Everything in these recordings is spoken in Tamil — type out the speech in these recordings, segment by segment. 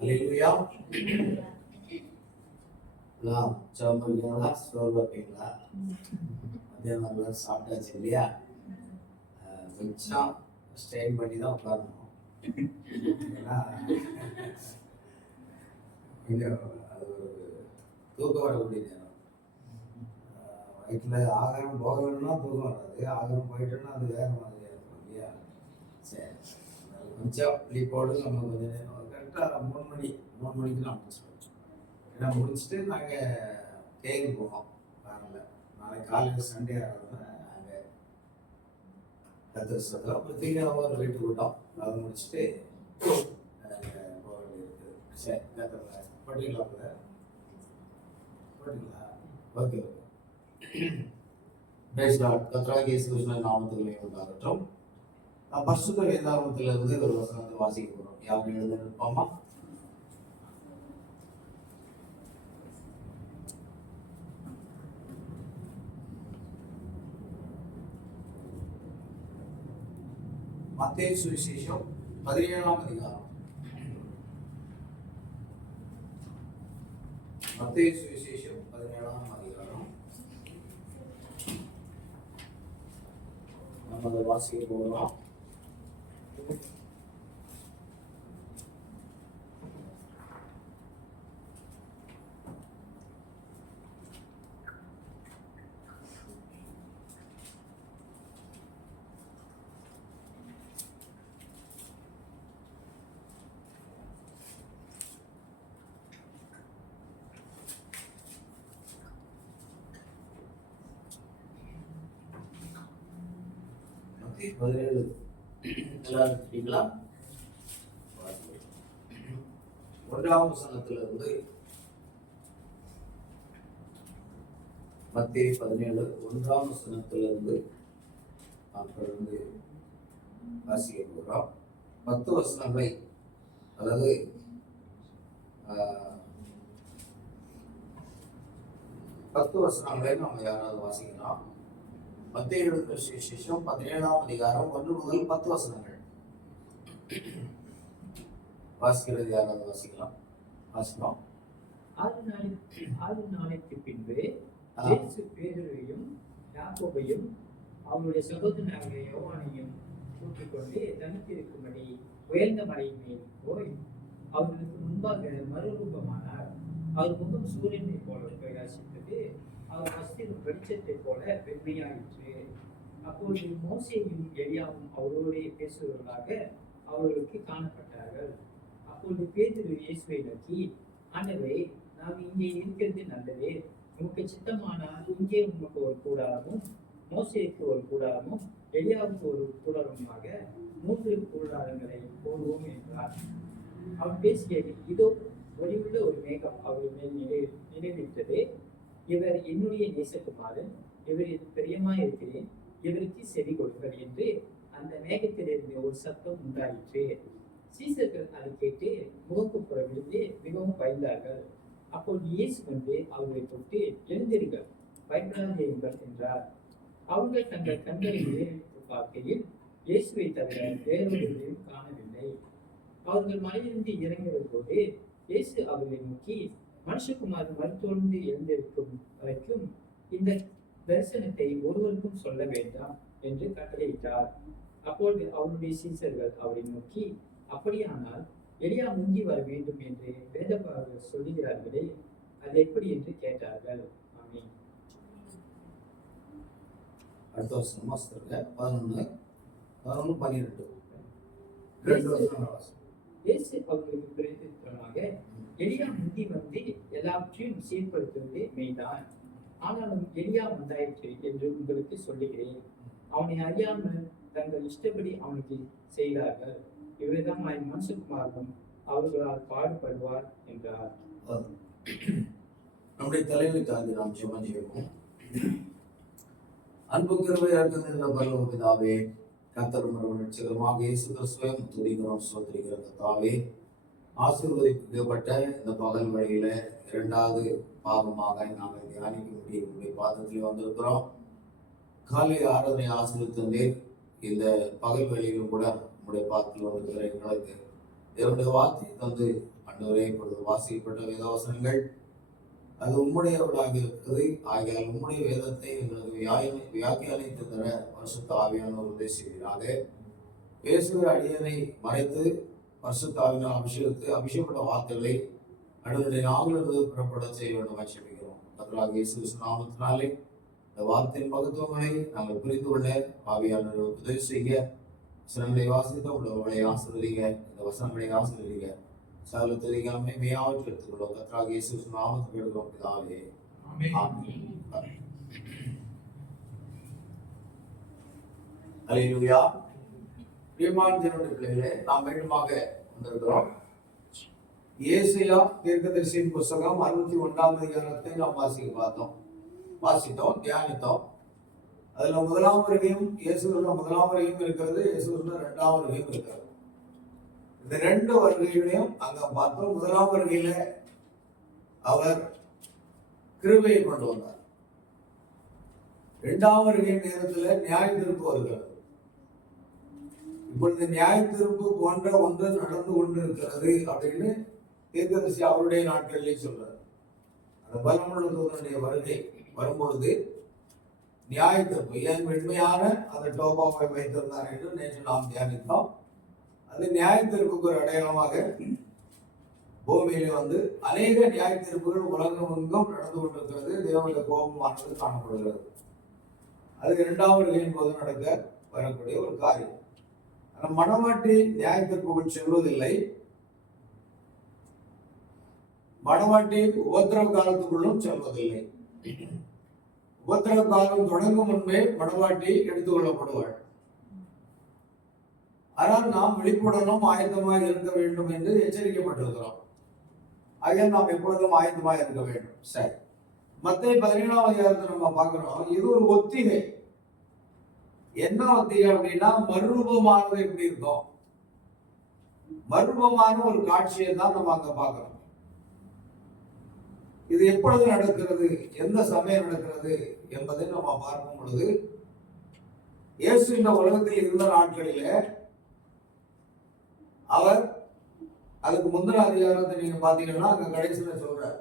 அல்லேலூயா. ஜெபம் பண்ணீங்களா? ஸ்டோர் வைப்பீங்களா? மதியம் நல்லா சாப்பிட்டாச்சு இல்லையா? கொஞ்சம் ஸ்ட்ரெயின் பண்ணி தான் உட்காரணும். அது ஒரு தூக்கம் வரக்கூடிய நேரம். வயிற்றில் ஆகாரம் போக வேணும்னா தூக்கம் வராது, ஆகாரம் போயிட்டோன்னா அது வேற மாதிரியா இருக்கும் இல்லையா? சரி, கொஞ்சம் விழிப்போடு நம்ம கொஞ்சம் நேரம் கரெக்டாக 3 மணிக்கு நான் முடிச்சிடுவோம். ஏன்னா முடிச்சுட்டு நாங்கள் கேக்கு போவோம். நாளைக்கு காலையில் சண்டே ஆகிறதுனால நாங்கள் கத்திரத்தில் அப்புறம் தீவிரம் ஒரு வீட்டு கூட்டம் அதை முடிச்சுட்டு போக வேண்டியிருக்கு. சரி, போட்டிங்களா? போட்டிங்களா? Okay okay. கர்த்தராகிய இயேசு கிறிஸ்துவின் நாமத்திலே உண்டாகட்டும். பரிசுத்த வேதாகமத்திலிருந்து ஒரு வசனத்தை வாசிக்க போறோம். யாரும் எழுத நிற்போமா? மத்தேயு சுவிசேஷம் 17ஆம் அதிகாரம். மத்தேயு சுவிசேஷம் 17ஆம் அதிகாரம். நம்ம அதை வாசிக்க போகிறோம். ஒன்றாம் வசனத்திலிருந்து மத்தேயு 17 1ஆம் வசனத்திலிருந்து தொடர்ந்து வாசிக்க போகிறோம். 10 வசனங்களை, அதாவது 10 வசனங்களை நம்ம யாராவது வாசிக்கலாம். மத்தேயு எழுதின சுவிசேஷம் 17ஆம் அதிகாரம் 1 முதல் 10 வசனங்கள். வாசிக்கிறது யாராவது வாசிக்கலாம்? வாசிக்கலாம். 6 நாளைக்கு பின்பு இயேசு பேதுருவையும் யாக்கோபையும் அவருடைய சகோதரனாகிய யோவானையும் கூட்டிக் கொண்டு தனித்திருக்கும்படி உயர்ந்த மலையின் மேல் போய் அவர்களுக்கு முன்பாக மறுரூபமானார். அவர் முகம் சூரியனை போல பிரகாசித்தது, அவர் வஸ்திரம் வெளிச்சத்தை போல வெண்மையாயிற்று. அப்போது மோசேயும் எலியாவும் அவரோடே பேசுவதாக அவர்களுக்கு காணப்பட்டார்கள். அப்போது பேதுரு இயேசுவை நோக்கி, ஆண்டவரே, நாம் இங்கே இருக்கிறது நல்லதே. உமக்கு சித்தமானால் இங்கே உமக்கு ஒரு கூடாரமும், மோசேக்கு ஒரு கூடாரமும், எலியாவுக்கு ஒரு கூடாரமாக 3 கூடாரங்களை போடுவோம் என்றார். அவர் பேசியது, இதோ வலிவுள்ள ஒரு மேகம் அவர் மேல் நினைவிட்டது. இவர் என்னுடைய நேசகுமாரன், இவரில் பிரியமாயிருக்கிறேன், இவருக்கு செவி கொடுங்கள் என்று அந்த மேகத்திலிருந்து ஒரு சத்தம் உண்டாயிற்று. சீசர்கள் அதை கேட்டு முகக்குப்புற விழுந்து மிகவும் பயந்தார்கள். அப்போது இயேசு வந்து அவர்களை தொட்டு, எழுந்திருங்கள், பயப்படாதீர்கள் என்றார். அவர்கள் தங்கள் கண்களை ஏறிட்டு பார்க்கையில் இயேசுவை தவிர வேறொருவரையும் காணவில்லை. அவர்கள் மலையிலிருந்து இறங்கிற போது இயேசு அவர்களை நோக்கி, மனுஷகுமார் மறுத்தொழுந்து எழுந்திருக்கும் வரைக்கும் இந்த தரிசனத்தை ஒருவருக்கும் சொல்ல வேண்டாம் என்று கட்டளையிட்டார். அப்பொழுது அவருடைய சீசர்கள் அவரை நோக்கி, அப்படியானால் எலியா முந்தி வர வேண்டும் என்று வேதபாரகர் சொல்லுகிறார்களே, அது எப்படி என்று கேட்டார்கள். ஆமென். அடுத்த வருஷம் 11, 12 இயேசு அவர்களுக்கு பிரதித்திரமாக, எலியா முந்தி வந்து எல்லாவற்றையும் சீர்படுத்துவது மெய்தான். ஆனாலும் எலியா வந்தாயிற்று என்று உங்களுக்கு சொல்லுகிறேன். அவனை அறியாமல் தங்கள் இஷ்டப்படி அவனுக்கு செய்தார்கள். இவர்தான் மனுஷகுமாரனும் அவர்களால் பாடுபடுவார் என்றார். நம்முடைய தலைவருக்காக நாம் ஜெபம் செய்வோம். அன்பு கிருபை இறங்குகிற பரலோக பிதாவே, கர்த்தரும் ரட்சகருமாக இயேசு கிறிஸ்துவை துதிக்கிறோம், ஸ்தோத்திரிக்கிறோம். கர்த்தாவே, ஆசீர்வதிக்கப்பட்ட இந்த பகல் வழியில 2வது பாகமாக நாங்கள் தியானிக்க முடியும் உங்களுடைய பாதத்தில் வந்திருக்கிறோம். காலை ஆராதனை ஆசீர்வதித்தீர். இந்த பகல் வேளையிலும் கூட உங்களுடைய பாதத்தில் வந்திருக்கிற எங்களுக்கு என்னுடைய வார்த்தையை தந்து ஆண்டவரே, இப்பொழுது வாசிக்கப்பட்ட வேதவசனங்கள் அது உம்முடையவர்களாக இருக்கிறது. ஆகியால் உம்முடைய வேதத்தை எங்களுக்கு வியாக்கியானித்து தர பரிசுத்த ஆவியானவர் உதவி செய்வீராக. பேசுகிற அடியனை மறைத்து பரிசுத்த ஆவியினால் அபிஷேகப்பட்ட வார்த்தைகளை அடுத்த நாளிலிருந்து புறப்பட செய்ய வேண்டும் ஆட்சேபிக்கிறோம். கர்த்தராகிய இயேசு கிறிஸ்து நாமத்தினாலே இந்த வார்த்தையின் மகத்துவங்களை நாங்கள் புரிந்து கொள்ள ஆவியானவர் உதவி செய்ய வசனங்களை வாசித்த உள்ளவர்களை ஆசீர்வதிங்க. இந்த வசனங்களை ஆசீர்வதிங்க. சகல துதிக்காமை மெய்யாவற்றை எடுத்துக்கொள்ளும். கர்த்தராகிய இயேசு கிறிஸ்து நாமத்தில் எடுக்கிறோம் பிதாவே. ஆமென். அல்லேலூயா. பிரியமான தேவனுடைய பிள்ளைகளே, நாம் மீண்டுமாக வந்திருக்கிறோம். ஏசாயா தீர்க்கதரிசியின் புஸ்தகம் 61ஆம் அதிகாரத்தை நாம் வாசித்தோம், தியானித்தோம். அதுல முதலாம் வருகையும் இயேசுவின் முதலாம் வருகையும் இருக்கிறது, இயேசுவின் 2ஆம் வருகையும் இருக்கிறது. இந்த 2 வருகைகளையும் அங்க பார்த்தோம். முதலாம் வருகையில அவர் கிருபையை கொண்டு வந்தார். 2ஆம் வருகையின் நேரத்தில் நியாய தீர்ப்பு வருகிறது. இப்பொழுது நியாய தீர்ப்பு போன்ற ஒன்று நடந்து கொண்டிருக்கிறது அப்படின்னு தீர்க்கதரிசி அவருடைய நாட்களிலே சொல்றார். அந்த பலமுள்ள தூதனுடைய வருகை வரும்பொழுது நியாய தீர்ப்பு ஏன் வெண்மையான அந்த டோபாவை வைத்திருந்தார் என்று நேற்று நாம் தியானித்தோம். அது நியாய தீர்ப்புக்கு ஒரு அடையாளமாக பூமியிலே வந்து அநேக நியாய தீர்ப்புகள் உலகம் எங்கும் நடந்து கொண்டிருக்கிறது. தேவனுடைய கோபமானது காணப்படுகிறது. அது 2ஆம் வருகையின் போது நடக்க வரக்கூடிய ஒரு காரியம். மணவாட்டி நியாய தீர்ப்புகள் செல்வதில்லை. மணவாட்டி உபத்திரவ காலத்துக்குள்ளும் செல்வதில்லை. உபத்திரவ காலம் தொடங்கும் முன்பே மணவாட்டி எடுத்துக் கொள்ளப்படுவாள். ஆனால் நாம் விழிப்புடனும் ஆயத்தமாக இருக்க வேண்டும் என்று எச்சரிக்கப்பட்டிருக்கிறோம். ஆகையால் நாம் எப்பொழுதும் ஆயத்தமாக இருக்க வேண்டும். சரி, மத்தேயு 17ஆம் அதிகாரத்தை நம்ம பார்க்கிறோம். இது ஒரு ஒத்திகை. என்ன ஒத்திகை அப்படின்னா, மறுரூபமானது எப்படி இருக்கும், மறுரூபமான ஒரு காட்சியை தான் நம்ம அங்க பார்க்கிறோம். இது எப்பொழுது நடக்கிறது, எந்த சமயம் நடக்கிறது என்பதை நம்ம பார்க்கும் பொழுது, இயேசு இந்த உலகத்தில் இருந்த நாட்களிலே அவர் அதுக்கு முந்தின அதிகாரத்தை நீங்க பாத்தீங்கன்னா அங்க கடைசியில சொல்றார்,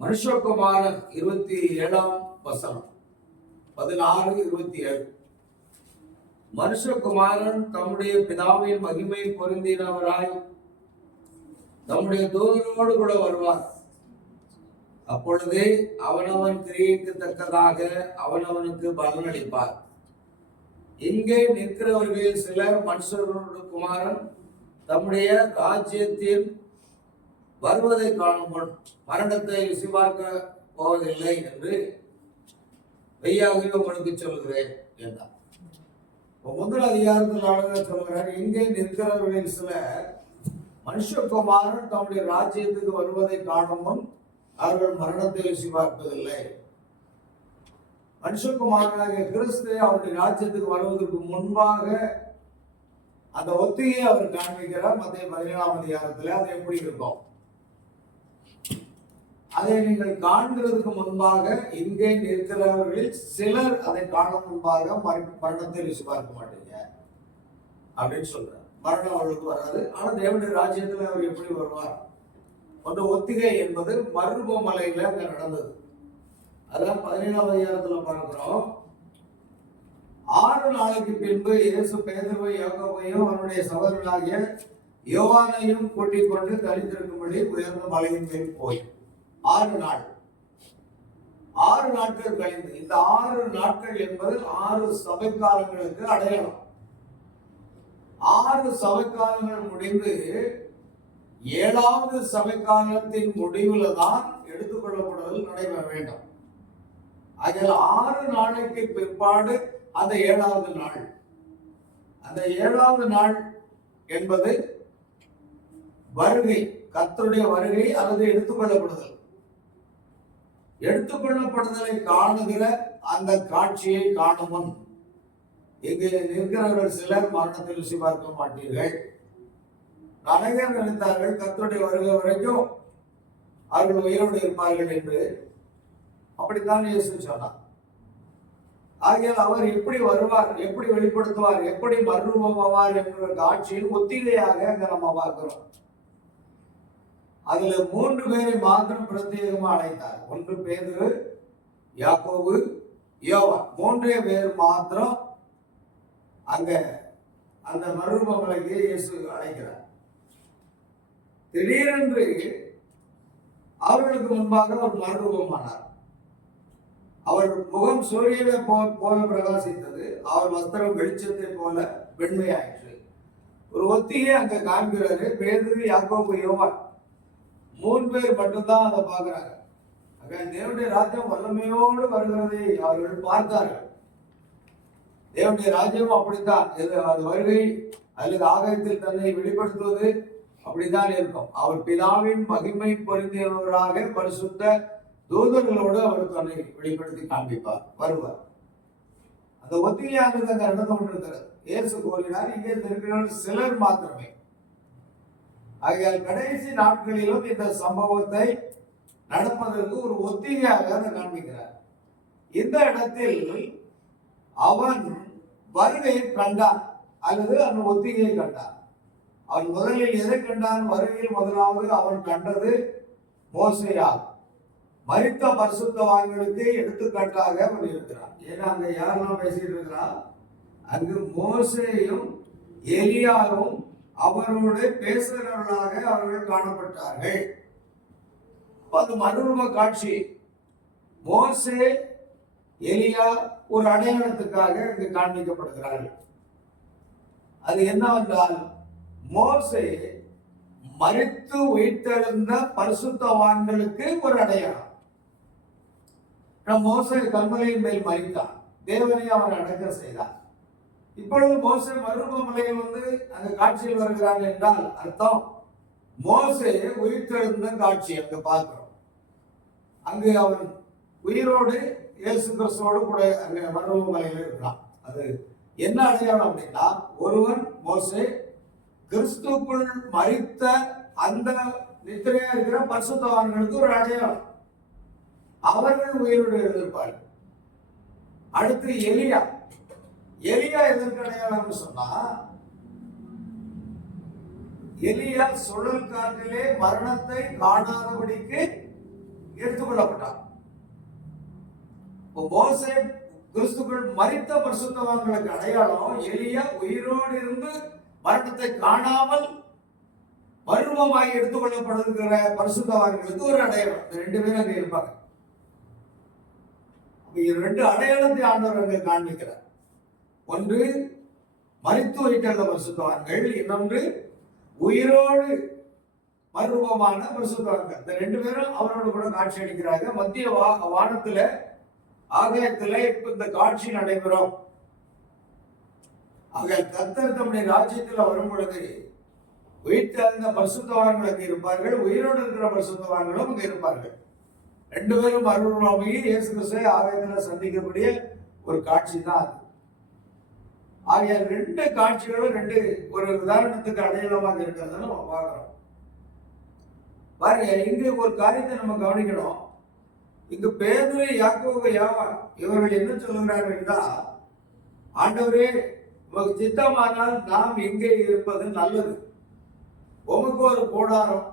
மனுஷகுமாரன் 27ஆம் வசனம் 16:27 மனுஷகுமாரன் தம்முடைய பிதாவின் மகிமை பொருந்தினவராய் தம்முடைய தூதரோடு கூட வருவார். அப்பொழுது அவனவன் கிரியைக்கு தக்கதாக அவனவனுக்கு பலன் அளிப்பார். இங்கே நிற்கிறவர்களில் சிலர் மனுஷரோடு குமாரன் தம்முடைய ராஜ்யத்தில் வருவதை காணும் முன் மரணத்தை ருசி பார்க்க போவதில்லை என்று மெய்யாகவே உங்களுக்கு சொல்கிறேன் என்றார். முதல் அதிகாரத்தில் சொல்கிறார், இங்கே நிற்கிறவர்களில் சிலர் மனுஷகுமாரன் தம்முடைய ராஜ்யத்துக்கு வருவதை காணும் முன் அவர்கள் மரணத்தை ருசி பார்ப்பதில்லை. மனுஷகுமாரனாகிய கிறிஸ்து அவருடைய ராஜ்யத்துக்கு வருவதற்கு முன்பாக அந்த ஒத்திகையை அவர் காண்பிக்கிறார். மத்தேயு 17ஆம் அதிகாரத்தில் அது எப்படி இருக்கும், அதை நீங்கள் காண்கிறதுக்கு முன்பாக இங்கே நிற்கிறவர்களில் சிலர் அதை காணும் முன்பாக மரணத்தை ருசி பார்க்க மாட்டீங்க அப்படின்னு சொல்றார். மரணம் அவர்களுக்கு வராது. ஆனா தேவனுடைய ராஜ்யத்தில் அவர் எப்படி வருவார்? ஒன்று ஒத்திகை என்பது மருப மலையில அங்க நடந்தது. அதான் 17ஆம் அதிகாரத்துல பார்க்கிறோம். 6 நாளைக்கு பின்பு இயேசு பேதுருவை யாக்கோபையும் அவருடைய சகோதரனாகிய யோவானையும் கூட்டிக் கொண்டு தரித்திருக்கும்படி உயர்ந்த மலையின் மேல் போய் 6 நாள் 6 நாட்கள் கழிந்து, இந்த 6 நாட்கள் என்பது 6 சபை காலங்களுக்கு அடையாளம். 6 சபை காலங்கள் முடிந்து 7வது சபை காலத்தின் முடிவுல தான் எடுத்துக்கொள்ளப்படுதல் நடைபெற வேண்டும். அதில் 6 நாளைக்கு பிற்பாடு அந்த 7வது நாள், அந்த 7வது நாள் என்பது வருகை, கர்த்தருடைய வருகை அல்லது எடுத்துக்கொள்ளப்படுதல். எடுத்துக்கொள்ளப்படுதலை காணுகிற அந்த காட்சியை காணும் முன் இங்கு நிற்கிறவர்கள் சிலர் மரணத்தில் ருசி பார்க்க மாட்டீர்கள். அநேகர் நினைத்தார்கள் கர்த்தருடைய வருகை வரைக்கும் அவர்கள் உயிரோடு இருப்பார்கள் என்று. அப்படித்தான் இயேசு சொன்னார். ஆகையால் அவர் எப்படி வருவார், எப்படி வெளிப்படுத்துவார், எப்படி மறுரூபமாவார் என்ற காட்சியில் ஒத்திகையாக அங்க நம்ம பார்க்கிறோம். அதுல 3 பேரை மாத்திரம் பிரத்யேகமா அழைத்தார். ஒன்று பேதுரு, யாக்கோபு, யோவான். 3 பேர் மாத்திரம் அங்க அந்த மறுரூபமலைக்கு இயேசு அழைக்கிறார். திடீரென்று அவர்களுக்கு முன்பாக ஒரு மறுரூபமானார். அவர் முகம் சூரியனை போல பிரகாசித்தது, அவர் வஸ்திரம் வெளிச்சத்தை போல வெண்மையாயிற்று. ஒரு ஒத்திகை அங்க காண்கிறாரு. பேதுரு, யாக்கோபு, யோவான் 3 பேர் மட்டும்தான் அதை பார்க்கிறாங்க. தேவனுடைய ராஜ்யம் வல்லமையோடு வருகிறதை அவர்கள் பார்த்தார்கள். தேவனுடைய ராஜ்யம் அப்படித்தான், அது வருகை அல்லது ஆகாயத்தில் தன்னை வெளிப்படுத்துவது அப்படித்தான் இருக்கும். அவர் பிதாவின் மகிமை பொருந்தியவராக பரிசுத்த தூதர்களோடு அவர் தன்னை வெளிப்படுத்தி காண்பிப்பார், வருவார். அந்த ஒத்திகையானது அங்க நடந்து கொண்டிருக்கிறது. இயேசு கூறினார், இங்கே இருக்கிற சிலர் மாத்திரமே. ஆகையால் கடைசி நாட்களிலும் இந்த சம்பவத்தை நடப்பதற்கு ஒரு ஒத்திகையாக காண்பிக்கிறார். இந்த இடத்தில் அவன் வருகையை கண்டான் அல்லது அந்த ஒத்திகையை கண்டான். அவன் முதலில் எதை கண்டான்? வருகையில் முதலாவது அவன் கண்டது மோசேயாகும். மரித்த பரிசுத்தவான்களுக்கு எடுத்துக்காட்டாக அவன் இருக்கிறான். ஏன்னா அங்க யாரெல்லாம் பேசிட்டு இருக்கிறான்? அங்கு மோசேயும் எலியாவும் அவரோடு பேசுகிறவர்களாக அவர்கள் காணப்பட்டார்கள். அது மறுரூப காட்சி. மோசே, எலியா ஒரு அடையாளத்துக்காக இங்கு காண்பிக்கப்படுகிறார்கள். அது என்னவென்றால், மோசே மரித்து உயிர்த்தெழுந்த பரிசுத்தவான்களுக்கு ஒரு அடையாளம். மோசே கல்மலையின் மேல் மரித்தான், தேவனை அவன் அடக்கம் செய்தான். இப்பொழுது மோசே மறுரூபமலையில் அந்த காட்சியில் வருகிறான் என்றால் அர்த்தம் மோசே உயிர்த்தெழுந்த காட்சி அங்கு பார்க்கிறோம். அங்கு அவன் உயிரோடு இயேசு கிறிஸ்துவோடு கூட அங்க மறுரூபமலையில் இருக்கிறான். அது என்ன அடையாளம் அப்படின்னா, ஒருவன் மோசே கிறிஸ்துக்குள் மரித்த அந்த நித்திரையா இருக்கிற பரிசுத்தவான்களுக்கு ஒரு அடையாளம், அவர்கள் உயிரோடு எழுந்திருப்பார்கள். அடுத்து எலியா. எலியா எதற்கு அடையாளம்னு சொன்னா, எலியா சுழல் காற்றிலே மரணத்தை காணாதபடிக்கு எடுத்துக்கொள்ளப்பட்டான். மோசே கிறிஸ்துக்குள் மரித்த பரிசுத்தவான்களுக்கு அடையாளம், எலியா உயிரோடு இருந்து மரணத்தை காணாமல் மறுரூபமாய் எடுத்துக்கொள்ளப்படுகிற பரிசுத்தவான்களுக்கு ஒரு அடையாளம். இந்த 2 பேரும் அங்கே இருப்பாங்க. 2 அடையாளத்தை ஆண்டவர் அங்கே காண்பிக்கிறார். ஒன்று மரித்து உயிர்த்தெழுந்த பரிசுத்தவான்கள், இன்னொன்று உயிரோடு மறுரூபமான பரிசுத்தவான்கள். இந்த 2 பேரும் அவரோடு கூட காட்சி அளிக்கிறாங்க. மத்திய வானத்துல ஆகாயத்துல இப்ப இந்த காட்சி நடைபெறும். ஆக கர்த்தர் தம்முடைய ராஜ்யத்தில் வரும் பொழுது உயிர்த்தெழுந்த பரிசுத்தவான்கள் இருப்பார்கள், உயிரோடு இருக்கிற பரிசுத்தவான்களும் அங்கே இருப்பார்கள். 2 பேரும் மறுரூபமாகி இயேசு கிறிஸ்துவை ஆகாயத்தில் சந்திக்கக்கூடிய ஒரு காட்சி தான் அது. ஆகிய 2 காட்சிகளும் 2 ஒரு உதாரணத்துக்கு அடையாளமாக இருக்கிறத நம்ம பார்க்கிறோம். பாருங்க, இங்கு ஒரு காரியத்தை நம்ம கவனிக்கணும். இங்கு பேதுரு, யாக்கோபு, யோவான் இவர்கள் என்ன சொல்லுகிறார்கள் என்றால், ஆண்டவரே உமக்கு சித்தமானால் நாம் எங்கே இருப்பது நல்லது. உமக்கு ஒரு கூடாரம்,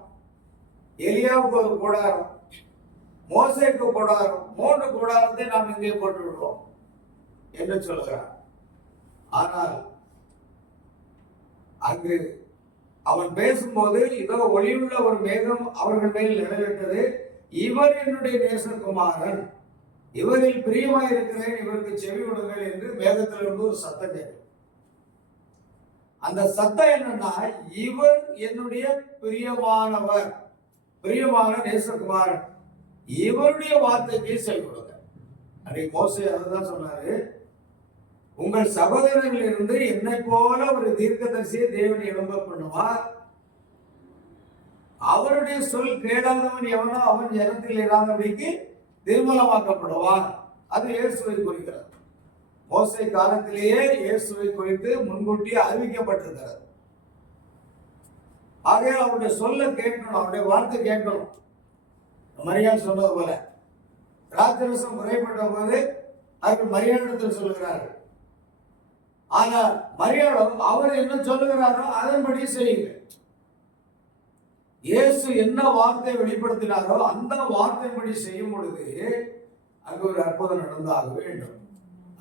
எலியாவுக்கு ஒரு கூடாரம், மோசேக்கு கூடாரம், 3 கூடாரத்தை நாம் இங்கே போட்டு விடுவோம் என்று சொல்லுகிறார். ஆனால் அங்கு அவன் பேசும்போது, இதோ ஒளியுள்ள ஒரு மேகம் அவர்கள் மேல் நிழலிட்டது, இவர் என்னுடைய நேசகுமாரன், இவரில் பிரியமாயிருக்கிறேன், இவருக்கு செவி விடுங்கள் என்று மேகத்திலிருந்து ஒரு சத்தம் கேட்கும். அந்த சத்தம் என்னன்னா, இவர் என்னுடைய பிரியமானவர், பிரியமான நேசகுமாரன், இவருடைய வார்த்தைக்கு செவி கொடுங்க. அன்றைக்கு மோசே அதுதான் சொன்னாரு, உங்கள் சகோதரர்கள் இருந்து என்னை போல ஒரு தீர்க்கதரிசியை தேவன் எழும்ப பண்ணுவார், அவருடைய சொல் கேளாதவன் எவனோ அவன் ஜனத்தில் இராதபடிக்கு நிர்மலமாக்கப்படுவார். அது இயேசுவை குறிக்கிறது. மோசே காலத்திலேயே இயேசுவை குறித்து முன்கூட்டியே அறிவிக்கப்பட்டிருக்கிறது. ஆகையால் அவருடைய சொல்ல கேட்கணும், அவருடைய வார்த்தை கேட்கணும். மரியாள் சொன்னது போல, திராட்சரசம் குறைபட்ட போது அவர்கள் மரியாதை சொல்லுகிறார்கள். ஆனால் மரியாதை அவர் என்ன சொல்லுகிறாரோ அதன்படி செய்யுங்க. இயேசு என்ன வார்த்தை வெளிப்படுத்தினாரோ அந்த வார்த்தைப்படி செய்யும் பொழுது அங்கு ஒரு அற்புதம் நடந்தாக வேண்டும்.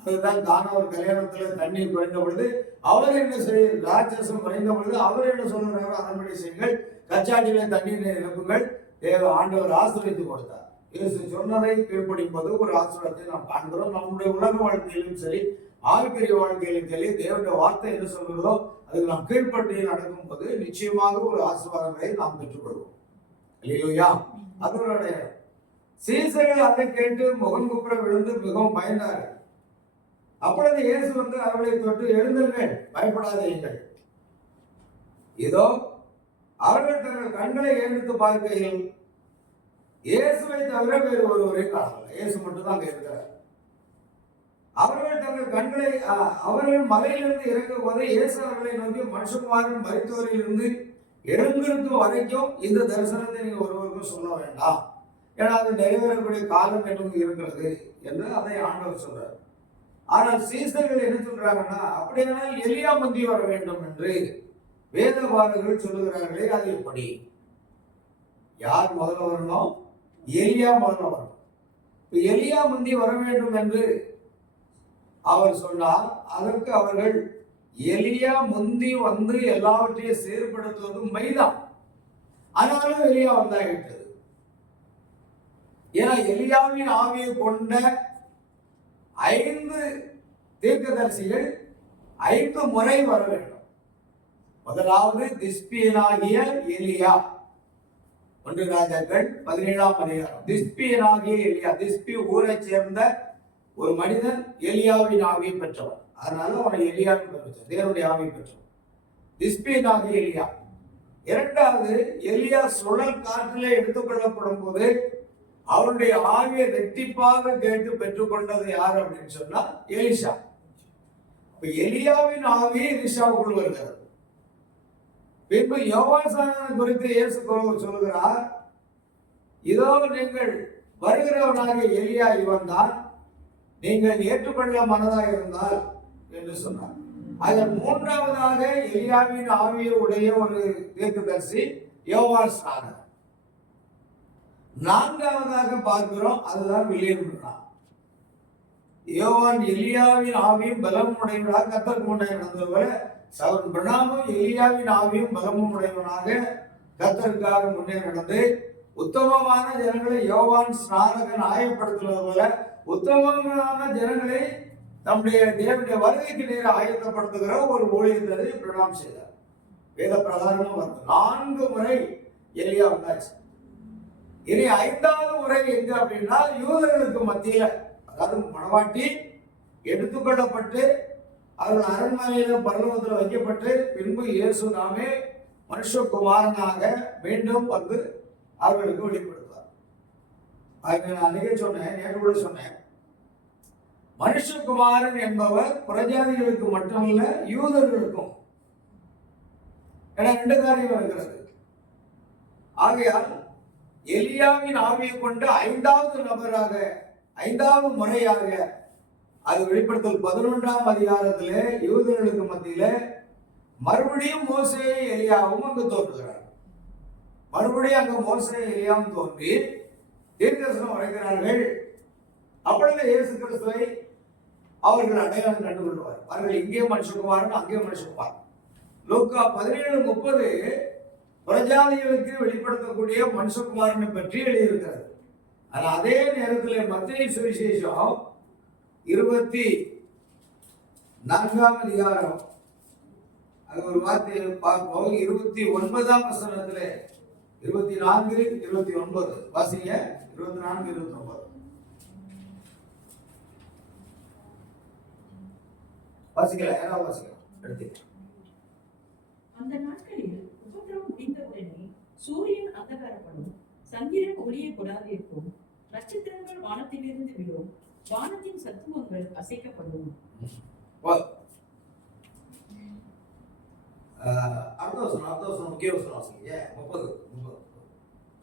அதுதான் காணா ஒரு கல்யாணத்துல தண்ணீர் குறைந்த பொழுது அவர் என்ன செய்ய, ராட்சசம் குறைந்த பொழுது அவர் என்ன சொல்லுகிறாரோ அதன்படி செய்யுங்கள், கச்சாட்டிலே தண்ணீரை நிரப்புங்கள், தேவ ஆண்டவர் ஆசீர்வதித்து கொடுத்தார். இயேசு சொன்னதை கீழ்ப்படிப்பது ஒரு ஆசீர்வாதத்தை நாம் காண்கிறோம். நம்முடைய உலக வாழ்க்கையிலும் சரி, ஆவிக்குரிய வாழ்க்கையிலும் சரி, தேவனுடைய வார்த்தை என்ன சொல்கிறதோ அதுக்கு நாம் கீழ்ப்பட்டு நடக்கும் போது நிச்சயமாக ஒரு ஆசீர்வாதங்களை நாம் பெற்றுக்கொள்வோம். இல்லையா? அது ஒரு அடையாளம். சீசர்கள் அதை கேட்டு முகம் குப்புற விழுந்து மிகவும் பயந்தார்கள். அப்பொழுது இயேசு அவர்களை தொட்டு, எழுந்துங்கள், பயப்படாதீர்கள். இதோ அவர்கள் தங்கள் கண்களை ஏறித்து பார்க்கையில் இயேசுவை தவிர வேறு ஒருவரை காணவில்லை. இயேசு மட்டும்தான் அங்க இருக்கிறார். அவர்கள் தங்கள் கண்களை அவர்கள் மலையிலிருந்து இறங்கும் போது இயேசு அவர்களை நோக்கி, மனுஷகுமாரன் மரித்தோரில் இருந்து எழுந்திருக்கும் வரைக்கும் இந்த தரிசனத்தை நீங்க ஒருவருக்கும் சொல்ல வேண்டாம், ஏன்னா அது நிறைவேறக்கூடிய காலம் என்று இருக்கிறது என்று அதை ஆண்டவர் சொல்றார். ஆனால் சீசர்கள் என்ன சொல்றாங்கன்னா, அப்படியானால் எலியா முந்தி வர வேண்டும் என்று வேதபாரகர்கள் சொல்லுகிறார்களே, அது எப்படி? யார் முதல்ல வரணும்? எலியா முதல்ல வரணும். எலியா முந்தி வர வேண்டும் என்று அவர் சொன்னார். அதற்கு அவர்கள் எலியா முந்தி வந்து எல்லாவற்றையும் செயற்படுத்துவது மைதான். ஆனாலும் எலியா வந்தாகிட்டது. ஏன்னா எலியாவின் ஆவியை கொண்ட 5 தீர்க்கதரிசிகள் 5 முறை வர வேண்டும். முதலாவது திஸ்பியனாகிய எலியா, 1 ராஜாக்கள் 17ஆம் அதிகாரம். திஸ்பியனாகிய எலியா, திஸ்பி ஊரை சேர்ந்த ஒரு மனிதன் எலியாவின் ஆவியை பெற்றவன், அதனால அவனை எலியாவின் பெற்றார், தேவனுடைய ஆவியை பெற்றவன். திஸ்பியனாகிய எலியா. 2வது எலியா சுழல் காற்றிலே எடுத்துக்கொள்ளப்படும் போது அவருடைய ஆவியை ரெட்டிப்பாக கேட்டு பெற்றுக்கொண்டது யார் அப்படின்னு சொன்னா எலிஷா. எலியாவின் ஆவி எலிஷாவுக்குள் வருகிறது. பின்பு யோவான் குறித்து இயேசு சொல்லுகிறார், இதோ நீங்கள் வருகிறவனாக எலியா இவன் தான், நீங்கள் ஏற்றுக்கொள்ள மனதாக இருந்தால் என்று சொன்னார். அதில் 3வதாக எலியாவின் ஆவியை உடைய ஒரு தீர்க்கதரிசி யோவான் ஸ்நானகர். 4வதாக பார்க்கிறோம், அதுதான் வில்லியம். யோவான் எலியாவின் ஆவியும் பலமும் உடையவனாக கர்த்தருக்கு முன்னே நடந்தது போல சகோதரன் பிரணாமும் எலியாவின் ஆவியும் பலமும் உடையவனாக கர்த்தருக்காக முன்னே நடந்து உத்தமமான ஜனங்களை யோவான் ஸ்நானகன் ஆயப்படுத்துவது போல உத்தமமான ஜனங்களை நம்முடைய தேவனுடைய வருகைக்கு நேரம் ஆயத்தப்படுத்துகிற ஒரு ஊழியத்தை பிரணாம் செய்தார். வேத பிரகாரம் 4 முறை எலியா வந்தாச்சு. இனி 5வது முறை எங்க அப்படின்னா, யூதர்களுக்கு மத்தியில, அதாவது மணவாட்டி எடுத்துக்கொள்ளப்பட்டு அவர்கள் அரண்மனையில பரலோகத்தில் வைக்கப்பட்டு பின்பு இயேசு நாமே மனுஷகுமாரனாக மீண்டும் வந்து அவர்களுக்கு வெளிப்படுத்துவார். அதுக்கு நான் அன்றைக்கே சொன்னேன், நேற்று கூட சொன்னேன், மனுஷகுமாரன் என்பவர் புறஜாதிகளுக்கு மட்டுமல்ல யூதர்களுக்கும். ஏன்னா 2 காரியம் இருக்கிறது. ஆகையால் எலியாவின் ஆவியை கொண்டு 5வது நபராக 5வது முறையாக அது வெளிப்படுத்தல் 11ஆம் அதிகாரத்திலே யூதர்களுக்கு மத்தியில மறுபடியும் மோசே எலியாவும் அங்கு தோன்றுகிறார். மறுபடியும் அங்கு மோசே எலியாவும் தோன்றி தீர்க்கதரிசனம் உரைக்கிறார்கள். அப்பொழுது இயேசு கிறிஸ்துவை அவர்கள் அடையாளம் கண்டுகொள்வார். அவர்கள் இங்கே மனுஷகுமாரன், அங்கே மனுஷகுமார். லூக்கா 17:30 புறஜாதிகளுக்கு வெளிப்படுத்தக்கூடிய மனுஷகுமாரனை பற்றி எழுதியிருக்கிறது. ஆனால் அதே நேரத்தில் மத்தேயு சுவிசேஷம் 24ஆம் அதிகாரம் அது ஒரு வார்த்தையை பார்ப்போம். 29ஆம் வசனத்தில் 24, 29 வாசிங்க. 24, 29 வாசிக்கல, யாராவது வாசிக்கலாம். எடுத்து அந்த நாட்களில் உபத்திரவம் முடிந்தவுடனே சூரியன் அந்தகாரப்படும், சந்திரன் ஒளியக்கூடாது இருக்கும், நட்சத்திரங்கள் வானத்திலிருந்து விழும், வானத்தின் சத்துவங்கள் அசைக்கப்படும்.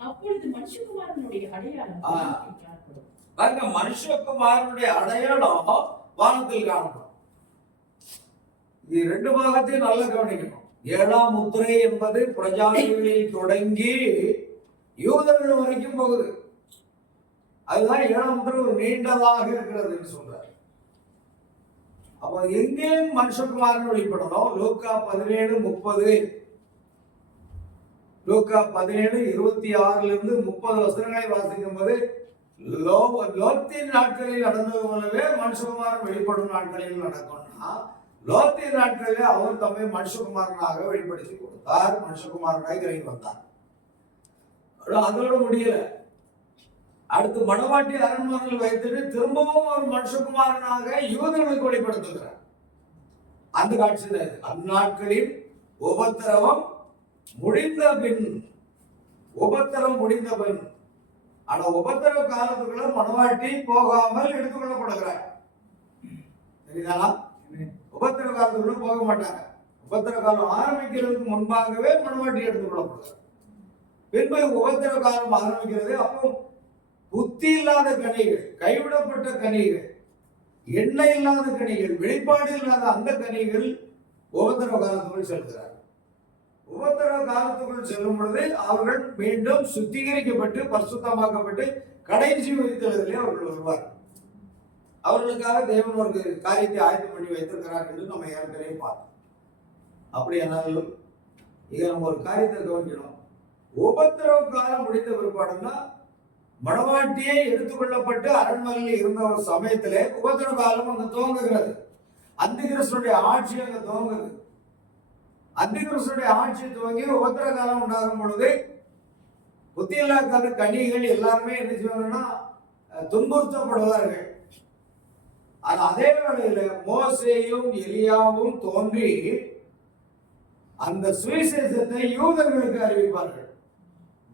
அப்பொழுது மனுஷகுமாரனுடைய அடையாளம் காணப்படும். பாருங்க, மனுஷகுமாரனுடைய அடையாளம் வானத்தில் காணப்படும். இது 2 பாகத்தையும் நல்லா கவனிக்கணும். 7ஆம் முத்திரை என்பது பிரஜாதிகளில் தொடங்கி யூதர்கள் வரைக்கும் போகுது. அதுதான் 7ஆம் முத்திரை ஒரு நீண்டதாக இருக்கிறது என்று சொல்றாரு. அப்போ எங்கேயும் மனுஷகுமாரன் வெளிப்படணும். லூக்கா 17:30, லூக்கா 17:26 30 வசனங்களை வாசிக்கும் போது லோத்தின் நாட்களில் நடந்தது போலவே மனுஷகுமாரன் வெளிப்படும் நாட்களில் நடக்கும்னா, லோத்தின் நாட்களில் அவர் தம்மை மனுஷகுமாரனாக வெளிப்படுத்தி கொடுத்தார், மனுஷகுமாரனாக இறங்கி வந்தார். அதோட முடியல. அடுத்து மணவாட்டி அரண்மனையில் வைத்துட்டு திரும்பவும் ஒரு மனுஷகுமாரனாக யூதர்களுக்கு வெளிப்படுத்துகிறார். அந்த காட்சி தான். அந்நாட்களில் உபத்திரவம் முடிந்த பின், உபத்திரம் முடிந்த பின். ஆனா உபத்திரவ காலத்துக்குள்ள மணவாட்டி போகாமல் எடுத்துக்கொள்ளப்படுகிறார். சரிதானா? உபத்திரவ காலத்துக்குள்ள போக மாட்டாங்க. உபத்திரவ காலம் ஆரம்பிக்கிறதுக்கு முன்பாகவே மணவாட்டி எடுத்துக்கொள்ளப்படுகிறார். பின்பு உபத்திரவ காலம் ஆரம்பிக்கிறது. அப்போ புத்தி இல்லாத கனிகள், கைவிடப்பட்ட கனிகள், எண்ணெய் இல்லாத கனிகள், வெளிப்பாடு இல்லாத அந்த கனிகள் உபத்திரவ காலத்துக்குள் செல்கிறார். உபத்திரவ காலத்துக்குள் செல்லும் பொழுது அவர்கள் மீண்டும் சுத்திகரிக்கப்பட்டு பரிசுத்தமாக்கப்பட்டு கடைசி உயிர்த்தெழுதலே அவர்கள் வருவார். அவர்களுக்காக தேவன் ஒரு காரியத்தை ஆயத்தம் பண்ணி வைத்திருக்கிறார் என்று நம்ம ஏற்கனவே பார்த்தோம். அப்படி என்னாலும் இங்க நம்ம ஒரு காரியத்தை கவனிக்கணும். உபத்திரவ காலம் முடிந்த பிற்பாடுன்னா, மணவாட்டியே எடுத்துக்கொள்ளப்பட்டு அரண்மனையில் இருந்த ஒரு சமயத்திலே உபத்திரவ காலம் அங்க துவங்குகிறது. அந்திகிறிஸ்துடைய ஆட்சி அங்க துவங்குது. அந்திகிறிஸ்துடைய ஆட்சி துவங்கி உபத்திரவ காலம் உண்டாகும் பொழுது புத்தி இல்லாத கனிகள் எல்லாருமே என்ன செய்வாங்கன்னா துன்புறுத்தப்படுவார்கள். ஆனா அதே வேளையில மோசேயும் எலியாவும் தோன்றி அந்த சுவிசேஷத்தை யூதர்களுக்கு அறிவிப்பார்கள்.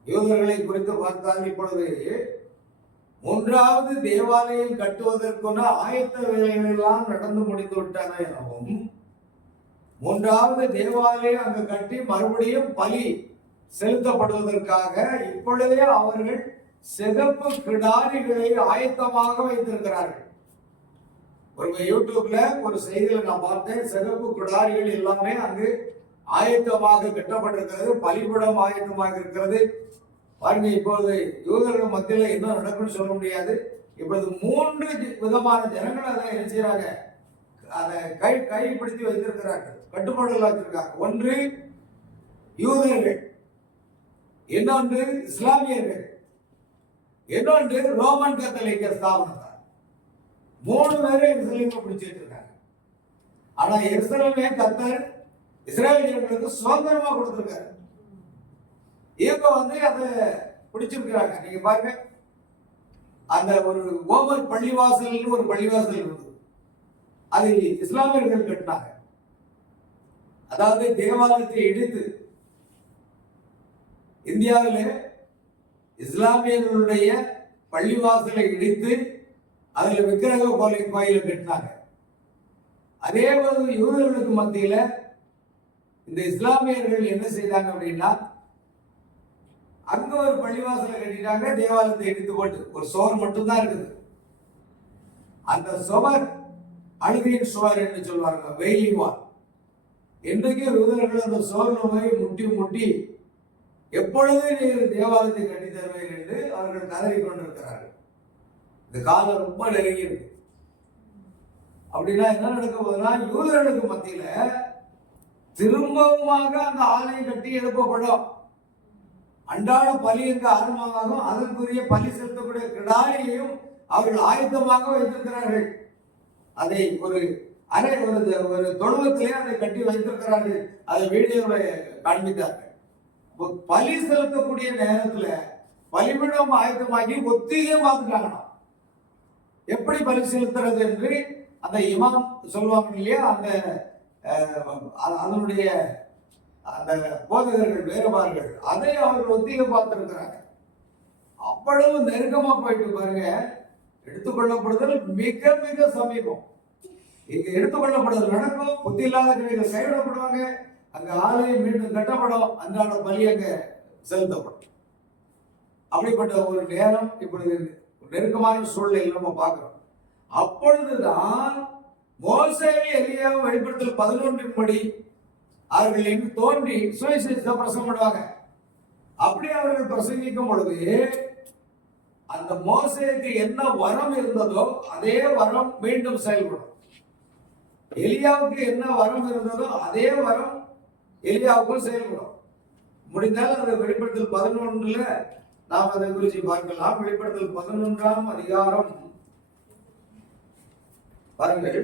யூதர்களை குறித்து பார்த்தால் இப்பொழுது 3வது தேவாலயம் கட்டுவதற்கான ஆயத்த வேலைகள் எல்லாம் நடந்து முடிந்து விட்டன எனவும், 3வது தேவாலயம் அங்கு கட்டி மறுபடியும் பலி செலுத்தப்படுவதற்காக இப்பொழுதே அவர்கள் சிகப்பு கிடாரிகளை ஆயத்தமாக வைத்திருக்கிறார்கள். ஒரு யூடியூப்ல ஒரு செய்தியில நான் பார்த்தேன். சிகப்பு கிடாரிகள் எல்லாமே அங்கு ஆயத்தமாக கட்டப்பட்டிருக்கிறது. பலிபீடம் ஆயத்தமாக இருக்கிறது. பாருங்க, இப்பொழுது யூதர்கள் மத்தியில் என்ன நடக்கும்னு சொல்ல முடியாது. இப்பொழுது 3 விதமான ஜனங்கள் அதை என்ன செய்யறாங்க, அதை கைப்பிடித்து வைத்திருக்கிறார்கள், கட்டுப்பாடுகள் வச்சிருக்காங்க. ஒன்று யூதர்கள், இன்னொன்று இஸ்லாமியர்கள், இன்னொன்று ரோமன் கத்தோலிக்க ஸ்தாபனத்தார். 3 பேரை எருசலேமை பிடிச்சு வச்சிருக்காங்க. ஆனா எருசலேமே கர்த்தர் இஸ்ரவேலர்களுக்கு சுதந்திரமா கொடுத்திருக்காரு. இவங்க அதை பிடிச்சிருக்கிறாங்க. நீங்க பாருங்க, அந்த ஒரு ஓமர் பள்ளிவாசல் ஒரு பள்ளிவாசல் இருந்தது. அது இஸ்லாமியர்கள் கட்டினாங்க. அதாவது தேவாலயத்தை இடித்து இந்தியாவிலே இஸ்லாமியர்களுடைய பள்ளிவாசலை இடித்து அதுல விக்கிரக கோயிலை கட்டினாங்க. அதே போது யூதர்களுக்கு மத்தியில இந்த இஸ்லாமியர்கள் என்ன செய்தாங்க அப்படின்னா, அங்க ஒரு பள்ளிவாசலை கட்டிட்டாங்க, தேவாலயத்தை இடித்து போட்டு ஒரு சுவர் மட்டும்தான் இருக்குது. அந்த சுவர் அழுகையின் சுவர் என்று சொல்வாங்க, வெயிலிங் வால். இன்றைக்கு யூதர்கள் அந்த சுவர்ல போய் முட்டி முட்டி எப்பொழுது நீர் தேவாலயத்தை கட்டி தருவீர்கள் என்று அவர்கள் கதறி கொண்டிருக்கிறார்கள். இந்த காலம் ரொம்ப நெருங்கி இருக்கு. அப்படின்னா என்ன நடக்க போதுன்னா, யூதர்களுக்கு மத்தியில திரும்பவுமாக அந்த ஆலயம் கட்டி எழுப்பப்படும். அன்றாட பலி எங்க ஆரம்பமாகும், அதற்குரிய பலி செலுத்தக்கூடிய கிடாரியையும் அவர்கள் ஆயத்தமாக வைத்திருக்கிறார்கள். அதை ஒரு தொழுவத்திலே அதை கட்டி வைத்திருக்கிறார்கள். அதை வீடியோவை காண்பித்தார்கள். பலி செலுத்தக்கூடிய நேரத்துல பலிபீடம் ஆயத்தமாகி ஒத்திகை பார்த்துட்டாங்க. எப்படி பலி செலுத்துறது என்று அந்த இமாம் சொல்லுவாங்க இல்லையா, அந்த அதனுடைய அந்த போதகர்கள் வேறுபார்கள் அதை அவர்கள் ஒத்திகை பார்த்திருக்கிறாங்க. அவ்வளவு நெருக்கமா போயிட்டு பாருங்க, எடுத்துக்கொள்ளப்படுதல் மிக மிக சமீபம். இங்க எடுத்துக்கொள்ளப்படுதல் நடக்கும், புத்தி இல்லாத கடைகள் கைவிடப்படுவாங்க, அங்க ஆலயம் மீண்டும் கட்டப்படும், அன்றாட பலி அங்க செலுத்தப்படும். அப்படிப்பட்ட ஒரு நேரம் இப்பொழுது நெருக்கமான சூழ்நிலையில் நம்ம பார்க்கிறோம். அப்பொழுதுதான் மோசே எலியாவும் வெளிப்படுத்தல் 11 படி அவர்கள் தோன்றி சுவிசேஷத்தை பிரசங்கம் பண்ணுவாங்க. அப்படி அவர்கள் பிரசங்கிக்கும் பொழுது அந்த மோசேக்கு என்ன வரம் இருந்ததோ அதே வரம் மீண்டும் செயல்படும். எலியாவுக்கு என்ன வரம் இருந்ததோ அதே வரம் எலியாவுக்கும் செயல்படும். முடிந்தால் அந்த வெளிப்படுத்தல் 11 நாம் அதை குறித்து பார்க்கலாம். வெளிப்படுத்தல் 11ஆம் அதிகாரம் பாருங்கள்.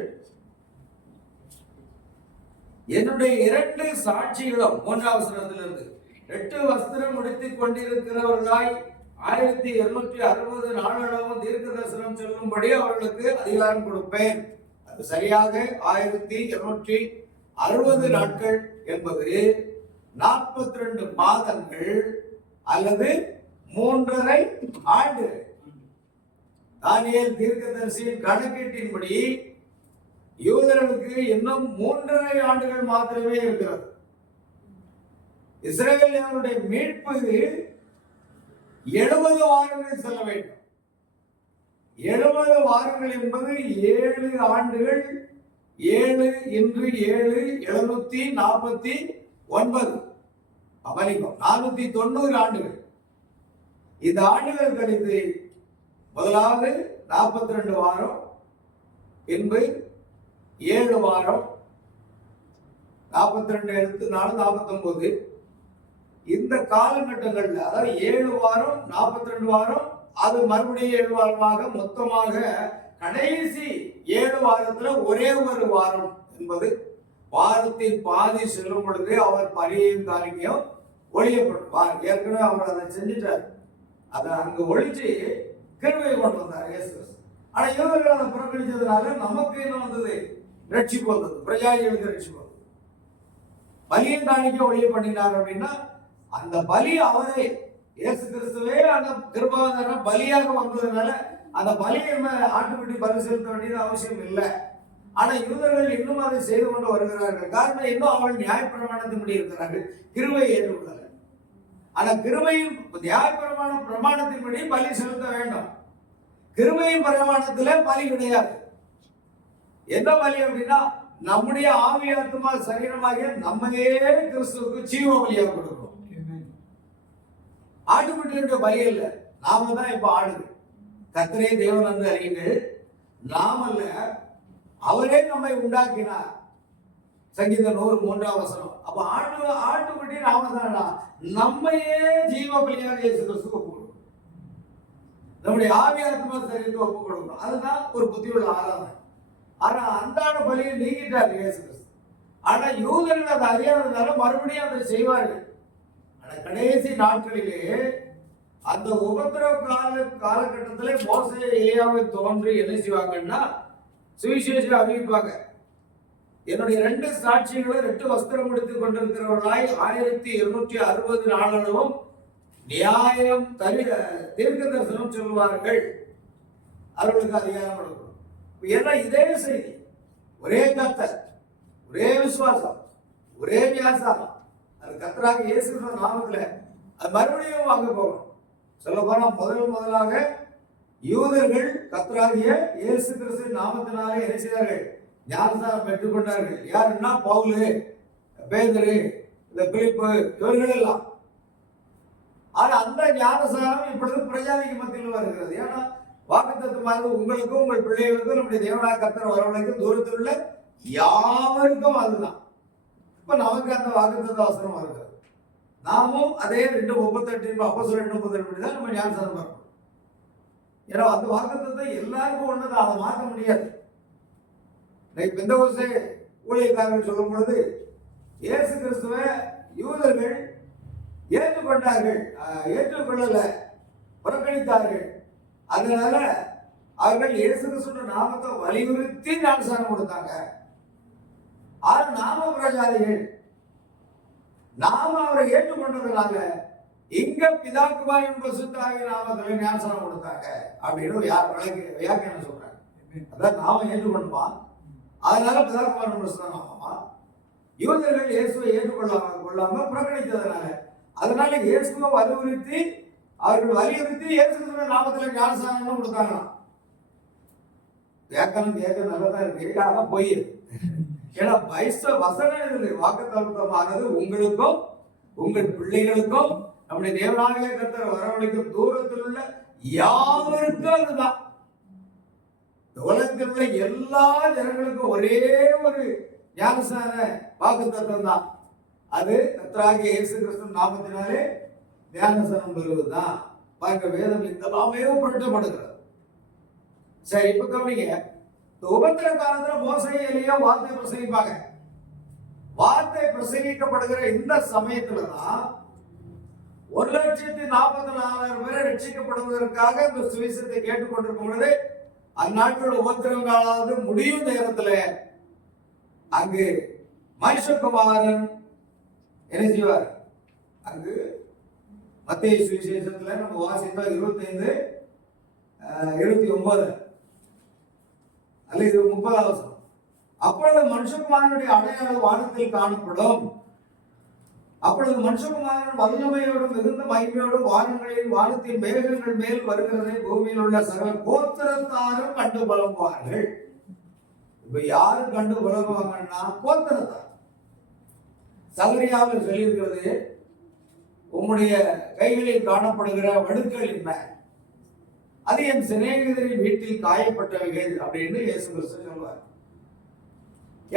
என்னுடைய 2 சாட்சிகளும் 3ஆம் வசனத்திலிருந்து 8 வஸ்திரம் முடித்துக் கொண்டிருக்கிறவர்களாய் 1260 நாளளவும் தீர்க்க தரிசனம் சொல்லும்படி அவர்களுக்கு அதிகாரம் கொடுப்பேன். அது சரியாக 1260 நாட்கள் என்பது 42 மாதங்கள் அல்லது 3½ ஆண்டு. தானியேல் தீர்க்கதரிசியின் கணக்கீட்டின்படி யூதர்களுக்கு இன்னும் 3½ ஆண்டுகள் மாத்திரமே இருக்கிறது. இஸ்ரவேலியருடைய மீட்பு 70 வாரங்கள் செல்ல வேண்டும். 70 வாரங்கள் என்பது 7 ஆண்டுகள். 7 இன்று 7 749 அமலிகம் 490 ஆண்டுகள். இந்த ஆண்டுகள் கழித்து முதலாவது 42 வாரம், பின்பு 7 வாரம், 42 எடுத்து 49. இந்த காலகட்டங்கள்ல அதாவது 7 வாரம் 42 வாரம், அது மறுபடியும் 7 வாரமாக மொத்தமாக கடைசி 7 வாரத்துல ஒரே ஒரு வாரம் என்பது வாரத்தின் பாதி செல்லும் பொழுது அவர் பலியையும் காரியம் ஒழியப்படுவார். ஏற்கனவே அவர் அதை செஞ்சுட்டார். அதை அங்கு ஒழிச்சு கிருபையை கொண்டு வந்தார் இயேசு. ஆனா இவர்கள் அதை புறக்கணிச்சதுனால நமக்கு என்ன வந்தது? ரட்சிப்பு வந்தது. பிரஜாதிகளுக்கு ரட்சிப்பு வந்தது. பலியை காணிக்க ஒழிய பண்ணினார் அப்படின்னா அந்த பலி அவரே இயேசு கிறிஸ்துவே அந்த கிருபாதார பலியாக வந்ததுனால அந்த பலியை ஆட்டுக்குட்டி பலி செலுத்த வேண்டியது அவசியம் இல்லை. ஆனா யூதர்கள் இன்னும் அதை செய்து கொண்டு வருகிறார்கள். காரணம் இன்னும் அவர்கள் நியாயப்பிரமாணத்தின்படி இருக்கிறார்கள், கிருபையை ஏற்றுக்கொள்ளல. ஆனா கிருபையின் பிரமாணத்தின்படி பலி செலுத்த வேண்டும். கிருபையின் பிரமாணத்துல பலி கிடையாது. என்ன பலி அப்படின்னா நம்முடைய ஆவி ஆத்மா சரீரமாகிய நம்மையே கிறிஸ்துவுக்கு ஜீவ பலியாக கொடுக்கணும். ஆட்டுக்குட்டியுடைய பலி இல்ல, நாம தான் இப்ப ஆடுது. கர்த்தரே தேவன் என்று அறியுங்கள், நாம் அல்ல, அவரே நம்மை உண்டாக்கினார். சங்கீதம் 103ஆம் வசனம். அப்ப ஆட்டுக்குட்டி நாம தானா? நம்மையே ஜீவ பலியாக இயேசு கிறிஸ்து ஒப்பு கொடுக்கணும். நம்முடைய ஆவி ஆத்மா சரீரத்தை ஒப்பு கொடுக்கணும். அதுதான் ஒரு புத்தியுள்ள ஆராதனை. ஆனா அன்றாட பலியை நீக்கிட்டார் இயேசு கிறிஸ்து. ஆனா யூதர்கள் அதை அறியாததுனால மறுபடியும் அதை செய்வார்கள். ஆனா கடைசி நாட்களிலே அந்த உபத்திரவ காலகட்டத்திலே மோசே எலியாவை தோன்றி என்ன செய்வாங்கன்னா சுவிசேஷம் அறிவிப்பாங்க. என்னுடைய 2 சாட்சிகளும் 2 வஸ்திரம் எடுத்துக் கொண்டிருக்கிறவர்களாய் 1260 நாளளவும் நியாயம் தீர்க்க தரிசனம் சொல்வார்கள். அவர்களுக்கு அதிகாரம் கொடுக்கணும். ஏன்னா இதே செய்தி, ஒரே கர்த்தர், ஒரே விசுவாசம், ஒரே வியாசாரம், அது கர்த்தராக இயேசு நாமத்துல அது மறுபடியும் வாங்க போகணும். சொல்ல போனா முதலாக யூதர்கள் கர்த்தராகிய இயேசு கிறிஸ்து நாமத்தினாலே என்ன செய்தார்கள்? ஞானஸ்நானம் பெற்றுக் கொண்டார்கள். யாருன்னா பவுலு, பேதுரு, இந்த பிலிப்பு, இவர்கள் எல்லாம். ஆனா அந்த ஞானஸ்நானம் இப்பொழுது பிரஜாதிக்கு மத்தியில் வருகிறது. ஏன்னா வாக்குத்தத்தமானது உங்களுக்கும் உங்கள் பிள்ளைகளுக்கும் நம்முடைய தேவனாய கர்த்தர் வரவழைக்கும் தூரத்தில் உள்ள யாவருக்கும் அதுதான். இப்ப நமக்கு அந்த வாக்குத்தத்த அவசரம் வருகிறது. நாமும் அதே 2:38 அப்போஸ்தலர் 2:38 தான் நம்ம ஞானஸ்நானம் பார்க்கணும். ஏன்னா அந்த வாக்குத்தத்தை எல்லாருக்கும் ஒண்ணுதான், அதை மாற்ற முடியாது. பெந்தகோஸ்தே ஊழியக்காரர்கள் சொல்லும் பொழுது இயேசு கிறிஸ்துவை யூதர்கள் ஏற்றுக்கொண்டார்கள், ஏற்றுக்கொள்ளல, புறக்கணித்தார்கள். அதனால அவர்கள் இயேசு கிறிஸ்துவின் நாமத்தை வலியுறுத்தி ஞானஸ்நானம் கொடுத்தாங்க. ஆனா நாம பிரஜாதிகள், நாம அவரை ஏற்றுக்கொண்டதுனால இங்க பிதா குமாரன் பரிசுத்த ஆவியின் நாமத்தில் ஞானஸ்நானம் கொடுத்தாங்க அப்படின்னு வியாக்கியானம் சொல்றாங்க. அதான் நாம ஏற்றுக்கொண்டுமா, அதனால பிதா குமாரன் பரிசுத்த நாமமா. யூதர்கள் இயேசுவை ஏற்றுக்கொள்ளாம புறக்கணித்ததுனால, அதனால இயேசுவை வலியுறுத்தி அவர்கள் வலியுறுத்தி இயேசு கிறிஸ்துவின் நாமத்தில் ஞானஸ்நானம் கொடுத்தாங்களாம். வியாக்கணம் கேட்க நல்லதா இருக்கு, ஆனா போய் ஏன்னா வசனம் இருக்குது, வாக்குத்தத்தமானது உங்களுக்கும் உங்கள் பிள்ளைகளுக்கும் நம்முடைய தேவனாகிய கர்த்தர் வரவழைக்கும் தூரத்தில் உள்ள யாவருக்கும் அதுதான். உலகத்தில் உள்ள எல்லா ஜனங்களுக்கும் ஒரே ஒரு ஞானஸ்நான வாக்குத்தத்தம் தான். அது கர்த்தராகிய இயேசு கிறிஸ்து நாமத்தினாலே ஞானஸ்நானம் பெறுவதுதான். பார்க்க வேதம் இதெல்லாமே புரட்டப்படுகிறது. சரி, இப்ப கவனிங்க. இந்த உபத்திர காலத்துல மோசே எலியா வார்த்தை பிரசங்கிப்பாங்க. வார்த்தை பிரசங்கிக்கப்படுகிற இந்த சமயத்துலதான் 1,44,000 பேரை ரட்சிக்கப்படுவதற்காக இந்த சுவிசேஷத்தை கேட்டுக்கொண்டிருக்கும் பொழுது, அந்நாட்கள் உபத்திரங்காலாவது முடியும் நேரத்துல அங்கு மனுஷகுமாரன் என்ன செய்வார்? அங்கு மத்தேயு சுவிசேஷத்துல நம்ம வாசித்தோம் 25, 29 அல்லது 30. அப்பொழுது மனுஷகுமாரனுடைய அடையாளம் வானத்தில் காணப்படும். அப்பொழுது மனுஷகுமாரன் வல்லமையோடும் மிகுந்த மகிமையோடும் வானத்தின் மேகங்கள் மேல் வருகிறதை பூமியில் உள்ள சகல கோத்திரத்தாரும் கண்டு புலம்புவார்கள். இப்ப யாரு கண்டு புலம்புவாங்கன்னா கோத்திரத்தார். சகரியாவில் சொல்லியிருக்கிறது, உம்முடைய கைகளில் காணப்படுகிற வடுக்கள் என்ன? அது என் சிநேகிதரின் வீட்டில் காயப்பட்டவைகள் அப்படின்னு இயேசு கிறிஸ்து சொல்வார்.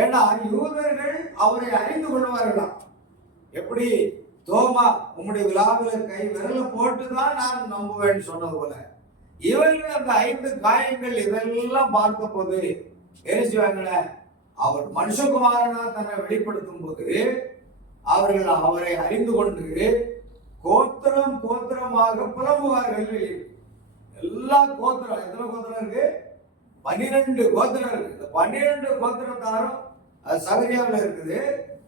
ஏன்னா யூதர்கள் அவரை அறிந்து கொள்வார்களாம். எப்படி தோமா உம்முடைய விழாவில் கை விரல போட்டுதான் நான் நம்புவேன்னு சொன்னது போல, இவர்கள் அந்த 5 காயங்கள் இதெல்லாம் பார்த்த போது என்ன செய்வாங்கள? அவர் மனுஷகுமாரனா தன்னை வெளிப்படுத்தும் போது அவர்கள் அவரை அறிந்து கொண்டு கோத்திரம் கோத்திரமாக புலம்புவார்கள். எல்லா கோத்திரம், எத்தனை கோத்திரம் இருக்கு? 12 கோத்திரம் இருக்கு. இந்த 12 கோத்திரத்தாரும் சகரியாவில் இருக்குது,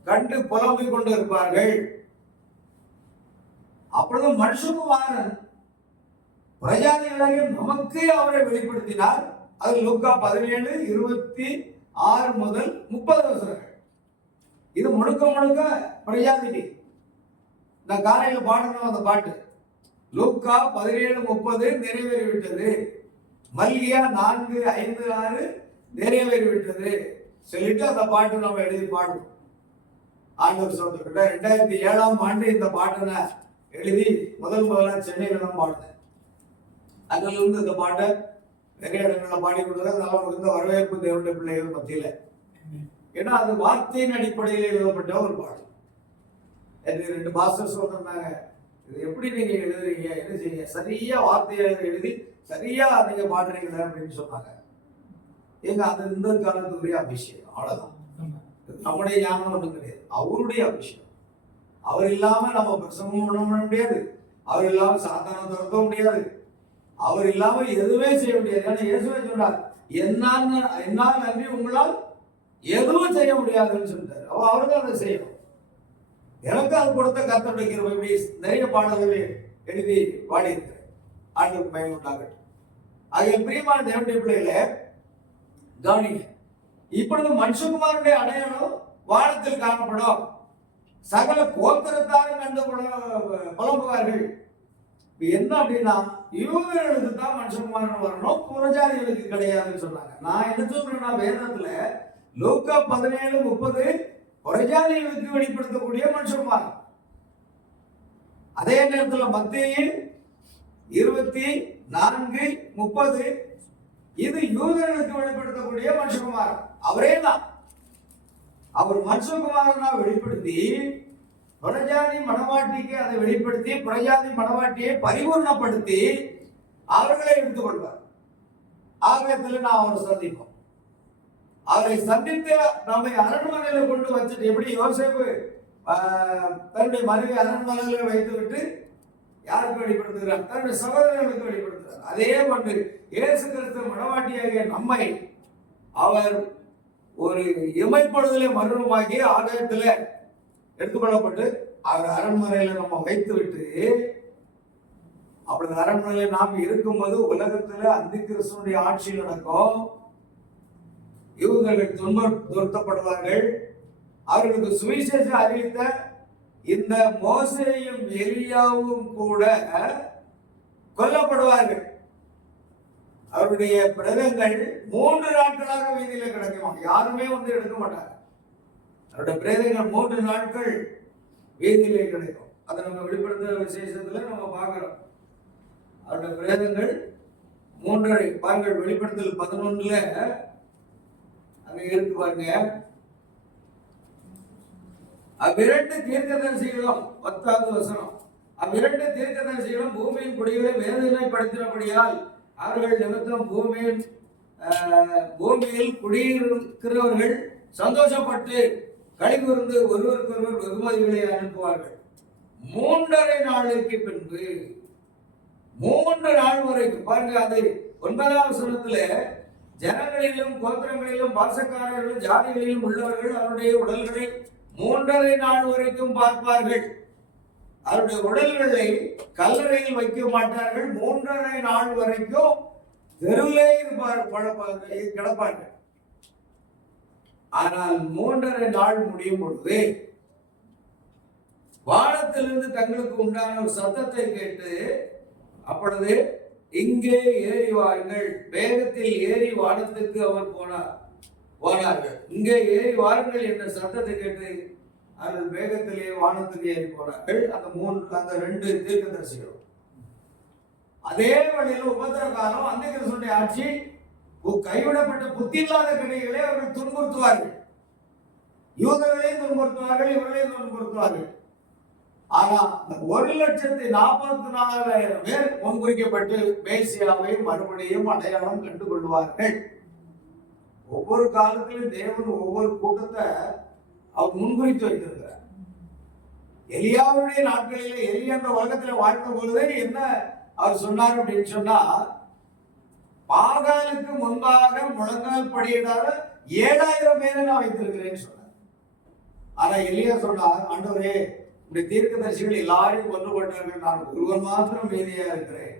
கண்டு புலம்பிக் கொண்டு இருப்பார்கள். அப்பொழுது மனுஷகுமாரன் பிரஜாதிகளாகிய நமக்கு அவரை வெளிப்படுத்தினார். அது லூக்கா 17, 26 முதல் 30 வசனங்கள். இது முழுக்க முழுக்க பிரஜாதிக்கு. நான் காலையில பாடணும் அந்த பாட்டு. லூக்கா 17:30 நிறைவேறிவிட்டது. மல்கியா 4:5-6 நிறைவேறிவிட்டது சொல்லிட்டு அந்த பாட்டு நம்ம எழுதி பாடணும். ஆண்டவர் சொல்லிட்டு 2007ஆம் ஆண்டு இந்த பாட்டை நான் எழுதி முதல்ல சென்னையில தான் பாடினேன். அதுல இருந்து இந்த பாட்டை நிறைய இடங்கள்ல பாடி கொடுத்தது நல்லா இருந்த வரவேற்பு தேவனுடைய பிள்ளைகள் மத்தியில. ஏன்னா அது வார்த்தையின் அடிப்படையில் எழுதப்பட்ட ஒரு பாடல். 2 பாஸ்டர்ஸ் சொன்னாங்க, இது எப்படி நீங்க எழுதுறீங்க, என்ன செய்ய சரியா வார்த்தையை எழுதி சரியா நீங்க பாடுறீங்களா அப்படின்னு சொன்னாங்க. எங்க அது இந்த காலத்துக்குரிய அபிஷேகம், அவ்வளவுதான். நம்முடைய ஞானம் ஒன்றும் கிடையாது, அவருடைய அபிஷேகம். அவர் இல்லாம நம்ம பிரசங்கம் பண்ண முடியாது, அவர் இல்லாம சாத்தானம் துரத்த முடியாது, அவர் இல்லாம எதுவுமே செய்ய முடியாது. ஏன்னா இயேசுவே சொன்னார், என்னால் நன்றி உங்களால் எதுவும் செய்ய முடியாதுன்னு சொல்லிட்டாரு. அவர்தான் அதை செய்யணும். எனக்கு அது கொடுத்த கர்த்தருடைய கிருபை. இப்படி நிறைய பாடல்களை எழுதி பாடியிருக்கிறேன். ஆண்டவருக்கு மகிமை உண்டாகட்டும். ஆகிய பிரியமான தேவனுடைய பிள்ளைகளே கவனிங்க. இப்பொழுது மனுஷகுமாரனுடைய அடையாளம் வானத்தில் காணப்படும். சகல கோத்திரத்தாரும் கண்டு புலம்புவார்கள். என்ன அப்படின்னா யூதர்களுக்கு தான் மனுஷகுமாரன் வரணும், புறஜாதிகளுக்கு கிடையாதுன்னு சொன்னாங்க. நான் என்ன சொல்றேன்னா, வேதத்துல லூக்கா 17:30 புறஜாதிகளுக்கு வெளிப்படுத்தக்கூடிய மனுஷகுமாரன். அதே நேரத்தில் மத்தேயு 24:30 இது யூதர்களுக்கு வெளிப்படுத்தக்கூடிய மனுஷகுமாரன். அவரே தான். அவர் மனுஷகுமாரனா வெளிப்படுத்தி புறஜாதி மனவாட்டிக்கு அதை வெளிப்படுத்தி புறஜாதி மனவாட்டியை பரிபூர்ணப்படுத்தி அவர்களை எடுத்துக்கொள்வார். ஆகத்தில் நான் அவரை சந்திப்போம். அவரை சந்தித்து நம்மை அரண்மனையில கொண்டு வச்சுட்டு, எப்படி யோசேப்பு தன்னுடைய மனைவி அரண்மனையில வைத்து விட்டு யாருக்கு வெளிப்படுத்துகிறார்? தன்னுடைய சகோதரர்களுக்கு வெளிப்படுத்துகிறார். அதே போன்று இயேசு கிறிஸ்து மனவாட்டியாகிய நம்மை அவர் ஒரு இமைப்படுதலை மறுரூபமாக்கி ஆகாயத்தில் எடுத்துக்கொள்ளப்பட்டு அவர் அரண்மனையில நம்ம வைத்து விட்டு, அப்படி அரண்மனையில நாம் இருக்கும்போது உலகத்துல அந்தி கிறிஸ்துவனுடைய ஆட்சி நடக்கும். யூதர்கள் துன்பப்படுவார்கள். அவர்களுக்கு சுவிசேஷம் அறிவித்த இந்த மோசேயும் எலியாவும் கூட கொல்லப்படுவார்கள். அவருடைய பிரேதங்கள் 3 நாட்களாக வீதியில கிடக்குமா, யாருமே வந்து எடுக்க மாட்டாங்க. அவருடைய பிரேதங்கள் 3 நாட்கள் வீதியிலே கிடைக்கும். அதை நம்ம வெளிப்படுத்துற விசேஷத்துல நம்ம பார்க்கிறோம். அவருடைய பிரேதங்கள் 3 பாருங்கள். வெளிப்படுத்தல் 11 அங்க இருக்கு பாருங்க. அவ்விரண்டு தீர்க்கதரிசிகளும் 10வது வசனம், அவ்விரண்டு தீர்க்கதரிசிகளும் பூமியின் குடிகளை வேதனைப்படுத்தினபடியால் அவர்கள் நிமித்தம் பூமியில் குடியிருக்கிறவர்கள் சந்தோஷப்பட்டு களிகூர்ந்து ஒருவருக்கொருவர் வெகுமதிகளை அனுப்புவார்கள். 3.5 நாளுக்கு பின்பு 3 நாள் வரைக்கும் பாருங்க. அது 9வது வசனத்துல ஜனங்களிலும் கோத்திரங்களிலும் பாசக்காரர்களும் ஜாதிகளிலும் உள்ளவர்கள் அவருடைய உடல்களை 3.5 நாள் வரைக்கும் பார்ப்பார்கள். அவருடைய உடல்களை கல்லறையில் வைக்க மாட்டார்கள். 3.5 நாள் வரைக்கும் தெருவிலே கிடப்பார்கள். ஆனால் 3.5 நாள் முடியும் பொழுது வானத்திலிருந்து தங்களுக்கு உண்டான ஒரு சத்தத்தை கேட்டு, அப்பொழுது இங்கே ஏறி வாருங்கள், வேகத்தில் ஏறி வானத்துக்கு அவர் போனார்கள். இங்கே ஏறி வாருங்கள் என்ற சத்தத்தை கேட்டு அவர்கள் வேகத்திலே வானத்துக்கு ஏறி போனார்கள். அந்த 2 தீர்க்கதரிசிகளும் அதே வழியில் உபத்திர காலம், அந்த கிறிஸ்துடைய ஆட்சி, கைவிடப்பட்ட புத்தி இல்லாத கடைகளை அவர்கள் துன்புறுத்துவார்கள். யூதர்களையும் துன்புறுத்துவார்கள், இவர்களையும் துன்புறுத்துவார்கள். ஆனா 1,44,000 பேர் முன்குறிக்கப்பட்டு மேசியாவை மறுபடியும் அடையாளம் கண்டு கொள்வார்கள். ஒவ்வொரு காலத்திலும் தேவன் ஒவ்வொரு கூட்டத்தை அவர் முன்குறித்து வைத்திருக்கிறார். எலியாவுடைய நாட்களிலே எலியா அந்த உலகத்தில் வாழ்ந்த பொழுது என்ன அவர் சொன்னார் அப்படின்னு சொன்னா, பாகாலுக்கு முன்பாக முழங்கால் படியிடாத 7,000 பேரை நான் வைத்திருக்கிறேன்னு சொன்னார். ஆனா எலியா சொன்னார், ஆண்டவரே உடைய தீர்க்கதரிசிகள் எல்லாரையும் கொண்டு போட்டார்கள், நான் ஒருவன் மாத்திரம் மீதியா இருக்கிறேன்.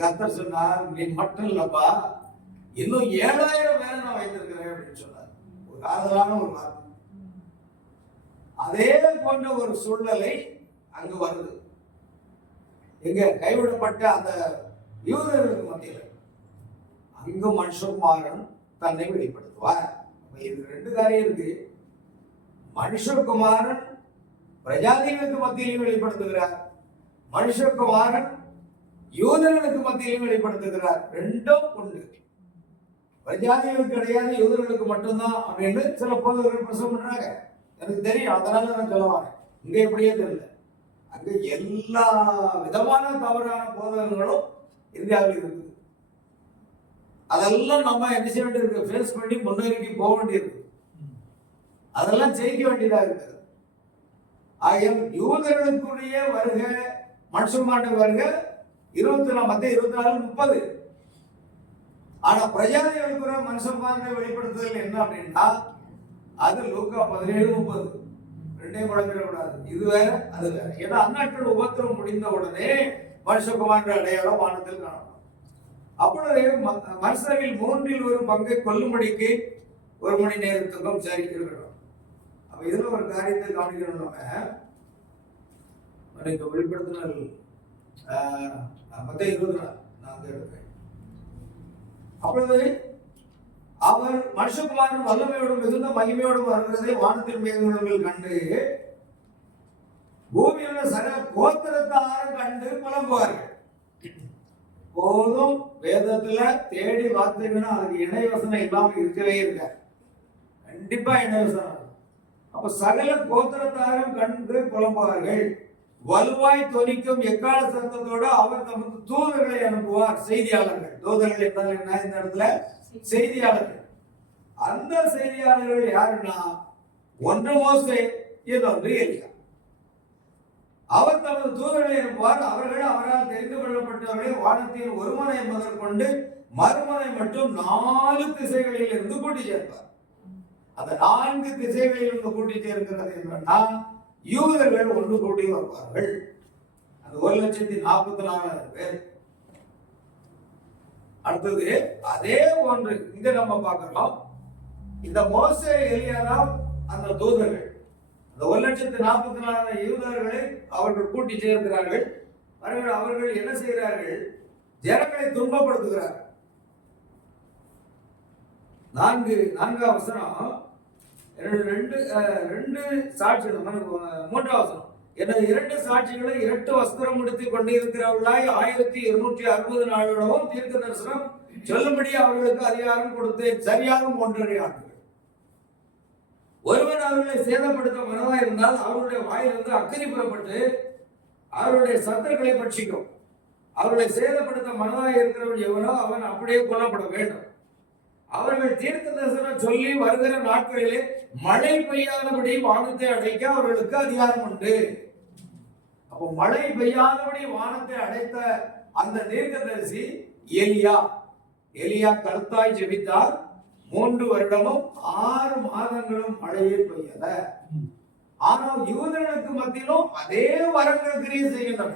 கர்த்தர் சொன்னார், நீ மட்டும் இல்லப்பா, இன்னும் 7,000 பேரை நான் வைத்திருக்கிறேன் அப்படின்னு சொன்னார். ஒரு ஆதலான ஒரு வார்த்தை. அதே போன்ற ஒரு சூழ்நிலை அங்கு வருது. எங்க கைவிடப்பட்ட அந்த யூதர்களுக்கு மத்தியில் அங்கு மனுஷகுமாரன் தன்னை வெளிப்படுத்துவார். இது 2 காரியம் இருக்கு. மனுஷகுமாரன் பிரஜாதிகளுக்கு மத்தியிலும் வெளிப்படுத்துகிறார், மனுஷகுமாரன் யூதர்களுக்கு மத்தியிலும் வெளிப்படுத்துகிறார். 2ம் உண்டு. பிரஜாதிகளுக்கு கிடையாது, யூதர்களுக்கு மட்டும்தான் அப்படின்னு சில போதகர்கள் பிரசவம் பண்றாங்க. எனக்கு தெரியும், அதனால நான் சொல்லுவாங்க. இங்க எப்படியே தெரியல, அங்க எல்லா விதமான தவறான போதகங்களும் இந்தியாவில் இருக்குது. அதெல்லாம் நம்ம என்ன செய்ய வேண்டியிருக்கு, ஃபேஸ் பண்ணி முன்னேறி போக வேண்டியிருக்கு. அதெல்லாம் ஜெயிக்க வேண்டியதா இருக்குது. ஆகிய யூதர்களுக்குரிய வருகை, மனுஷமான வருகை 24:30. ஆனா பிரஜாதிகளுக்குரிய மனுஷமான வெளிப்படுத்துதல் என்ன அப்படின்னா, அது லூக்கா 17:30. 2 குழம்பிடக்கூடாது. இது வேற அது வேற. ஏன்னா அந்நாட்கள் உபத்திரம் முடிந்த உடனே மனுஷகுமார அடையாளம் வானத்தில் காணப்படும். அப்பொழுது மனுஷரில் 1/3 பங்கை கொல்லும்படிக்கு 1 மணி நேரத்துக்கும் சரி இருக்கணும். அப்ப இதுல ஒரு காரியத்தை கவனிக்கணும். நம்ம வெளிப்படுத்தினால் மத்தேயு 24 நான் எடுக்கிறேன். அப்பொழுது அவர் மனுஷகுமாரன் வல்லமையோடும் மிகுந்த மகிமையோடும் வருகிறதை வானத்தில் மேகங்கள் கண்டு பூமியுள்ள சகல கோத்திரத்தாரும் கண்டு புலம்புவார்கள். போதும் வேதத்துல தேடி பார்த்தீங்கன்னா அதுக்கு இணைவசனம் இல்லாம இருக்கவே இருக்க. கண்டிப்பா இணைவசனம். அப்ப சகல கோத்திரத்தாரும் கண்டு புலம்புவார்கள். வலுவாய் தொனிக்கும் எக்கால சத்தத்தோடு அவர் தமது தூதர்களை அனுப்புவார். செய்தியாளர்கள். தூதர்கள் என்றால் என்ன இந்த இடத்துல? செய்தியாளர்கள். அந்த செய்தியாளர்கள் யாருன்னா, ஒன்று மோசே, இன்னொன்று எலியா. அவர் தமது தூதர்களை அனுப்புவார். அவர்கள் அவரால் தெரிந்து கொள்ளப்பட்டவர்களை வானத்தின் ஒரு முனை முதற்கொண்டு மறுமுனை மட்டும் 4 திசைகளில் இருந்து கூட்டி சேர்ப்பார். அந்த 4 திசைகளில் இருந்து கூட்டி சேர்க்கிறது என்னன்னா, யூதர்கள் ஒன்று கூடி வருவார்கள். அது 1,44,000 பேர். அடுத்தது அதே ஒன்று இங்க நம்ம பார்க்கிறோம். இந்த மோசே எலியாதான் அந்த தூதர்கள். அந்த 1,44,000 யூதர்களை அவர்கள் கூட்டி சேர்க்கிறார்கள். அவர்கள் என்ன செய்கிறார்கள்? ஜனங்களை துன்பப்படுத்துகிறார்கள். 4ஆம் வசனம், ரெண்டு சாட்சிகள், 3ஆம் வசனம், எனது 2 சாட்சிகளை 2 வஸ்திரம் உடுத்திக் கொண்டிருக்கிறவர்களாய் 1260 நாளிடமும் தீர்க்க தரிசனம் சொல்லும்படி அவர்களுக்கு அதிகாரம் கொடுத்தேன். சரியாக 3.5 ஆண்டுகள். ஒருவன் அவர்களை சேதப்படுத்த மனதாக இருந்தால் அவருடைய வாயிலிருந்து அக்கினி புறப்பட்டு அவருடைய சத்துருக்களை பட்சிக்கும். அவர்களை சேதப்படுத்த மனதாக இருக்கிறவன் எவனோ அவன் அப்படியே கொல்லப்பட வேண்டும். அவர்கள் தீர்க்க தரிசனம் சொல்லி வருகிற நாட்களிலே மழை பெய்யாதபடி வானத்தை அடைக்க அவர்களுக்கு அதிகாரம் உண்டு. அப்போ மழை பெய்யாதபடி வானத்தை அடைத்த அந்த தீர்க்கதரிசி எலியா கருத்தாய் ஜெபித்தார். 3 வருடமும் 6 மாதங்களும் மழையே பெய்யல. ஆனால் யூதர்களுக்கு மத்தியிலும் அதே வரங்கள் கிரியை செய்கின்றன.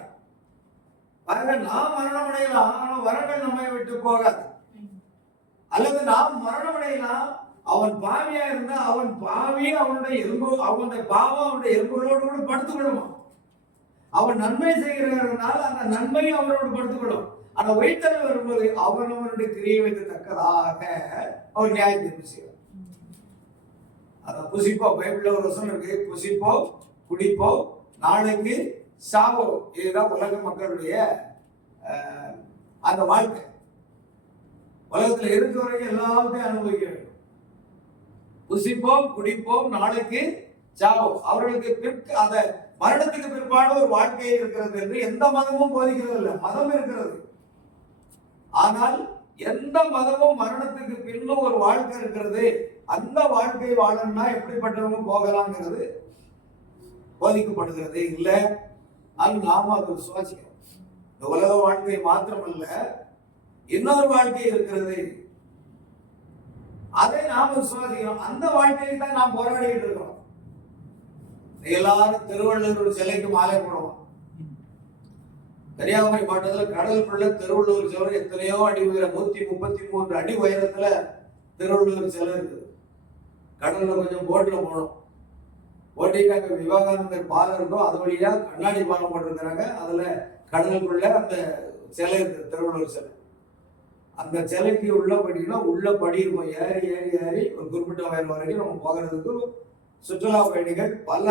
வரங்கள் நாம் மரணம் அடையலாம், ஆனால் வரங்கள் நம்மை விட்டு போகாது. அல்லது நாம் மரணம் அடையலாம், அவன் பாவியா இருந்தா அவன் பாவி அவனுடைய பாவம் அவனுடைய எலும்புகளோடு கூட படுத்துக்கொள்ளுமா. அவன் நன்மை செய்கிறனால் அந்த நன்மை அவனோடு படுத்துக்கொள்ளும். ஆனா உயிர்த்தல் வரும்போது அவனுடைய கிரியைகளுக்கு தக்கதாக அவர் நியாய தீர்ப்பு செய்வார். அத புசிப்போ, பைபிள்ல ஒரு வசனம் இருக்கு, புசிப்போ குடிப்போ நாளைக்கு சாவோ. இதுதான் உலக மக்களுடைய அந்த வாழ்க்கை. உலகத்துல இருக்க வரைக்கும் எல்லாத்தையும் அனுபவிக்க வேண்டும். புசிப்போம் குடிப்போம் நாளைக்கு சாவோ. அவர்களுக்கு அந்த மரணத்துக்கு பிற்பாடு ஒரு வாழ்க்கை இருக்கிறது என்று எந்த மதமும் போதிக்கிறது இல்லை. மதம் இருக்கிறது, ஆனால் எந்த மதமும் மரணத்துக்கு பின்னும் ஒரு வாழ்க்கை இருக்கிறது. அந்த வாழ்க்கை வாழணும்னா எப்படிப்பட்டவங்க போகலாங்கிறது போதிக்கப்படுகிறது இல்லை. அது நாம அதை விசுவாசிக்கிறோம். இந்த உலக வாழ்க்கை மாத்திரமல்ல, இன்னொரு வாழ்க்கை இருக்கிறது, அதை நாம் விசுவாசிக்கிறோம். அந்த வாழ்க்கையை தான் நாம் போராடிட்டு இருக்கோம். எல்லாரும் திருவள்ளுவர் சிலைக்கு மாலை போடுவோம். கன்னியாகுமரி மாவட்டத்தில் கடலுக்குள்ள திருவள்ளுவர் சிலை எத்தனையோ அடி உயரம், 133 அடி உயரத்துல திருவள்ளுவர் சிலை இருக்குது. கடல்ல கொஞ்சம் போட்ல போனோம். போட்டிக்கு அங்க விவேகானந்தர் பாலம் இருக்கும், அது வழியா கண்ணாடி பாலம் போட்டிருக்கிறாங்க. அதுல கடலுக்குள்ள அந்த சிலை இருக்கு, திருவள்ளுவர் சிலை. அந்த சிலைக்கு உள்ள படிக்கணும், உள்ள படி இருக்கும். ஏறி ஏறி ஏறி ஒரு குறிப்பிட்ட வயல் வரைக்கும் நம்ம போகிறதுக்கு சுற்றுலா பயணிகள் பல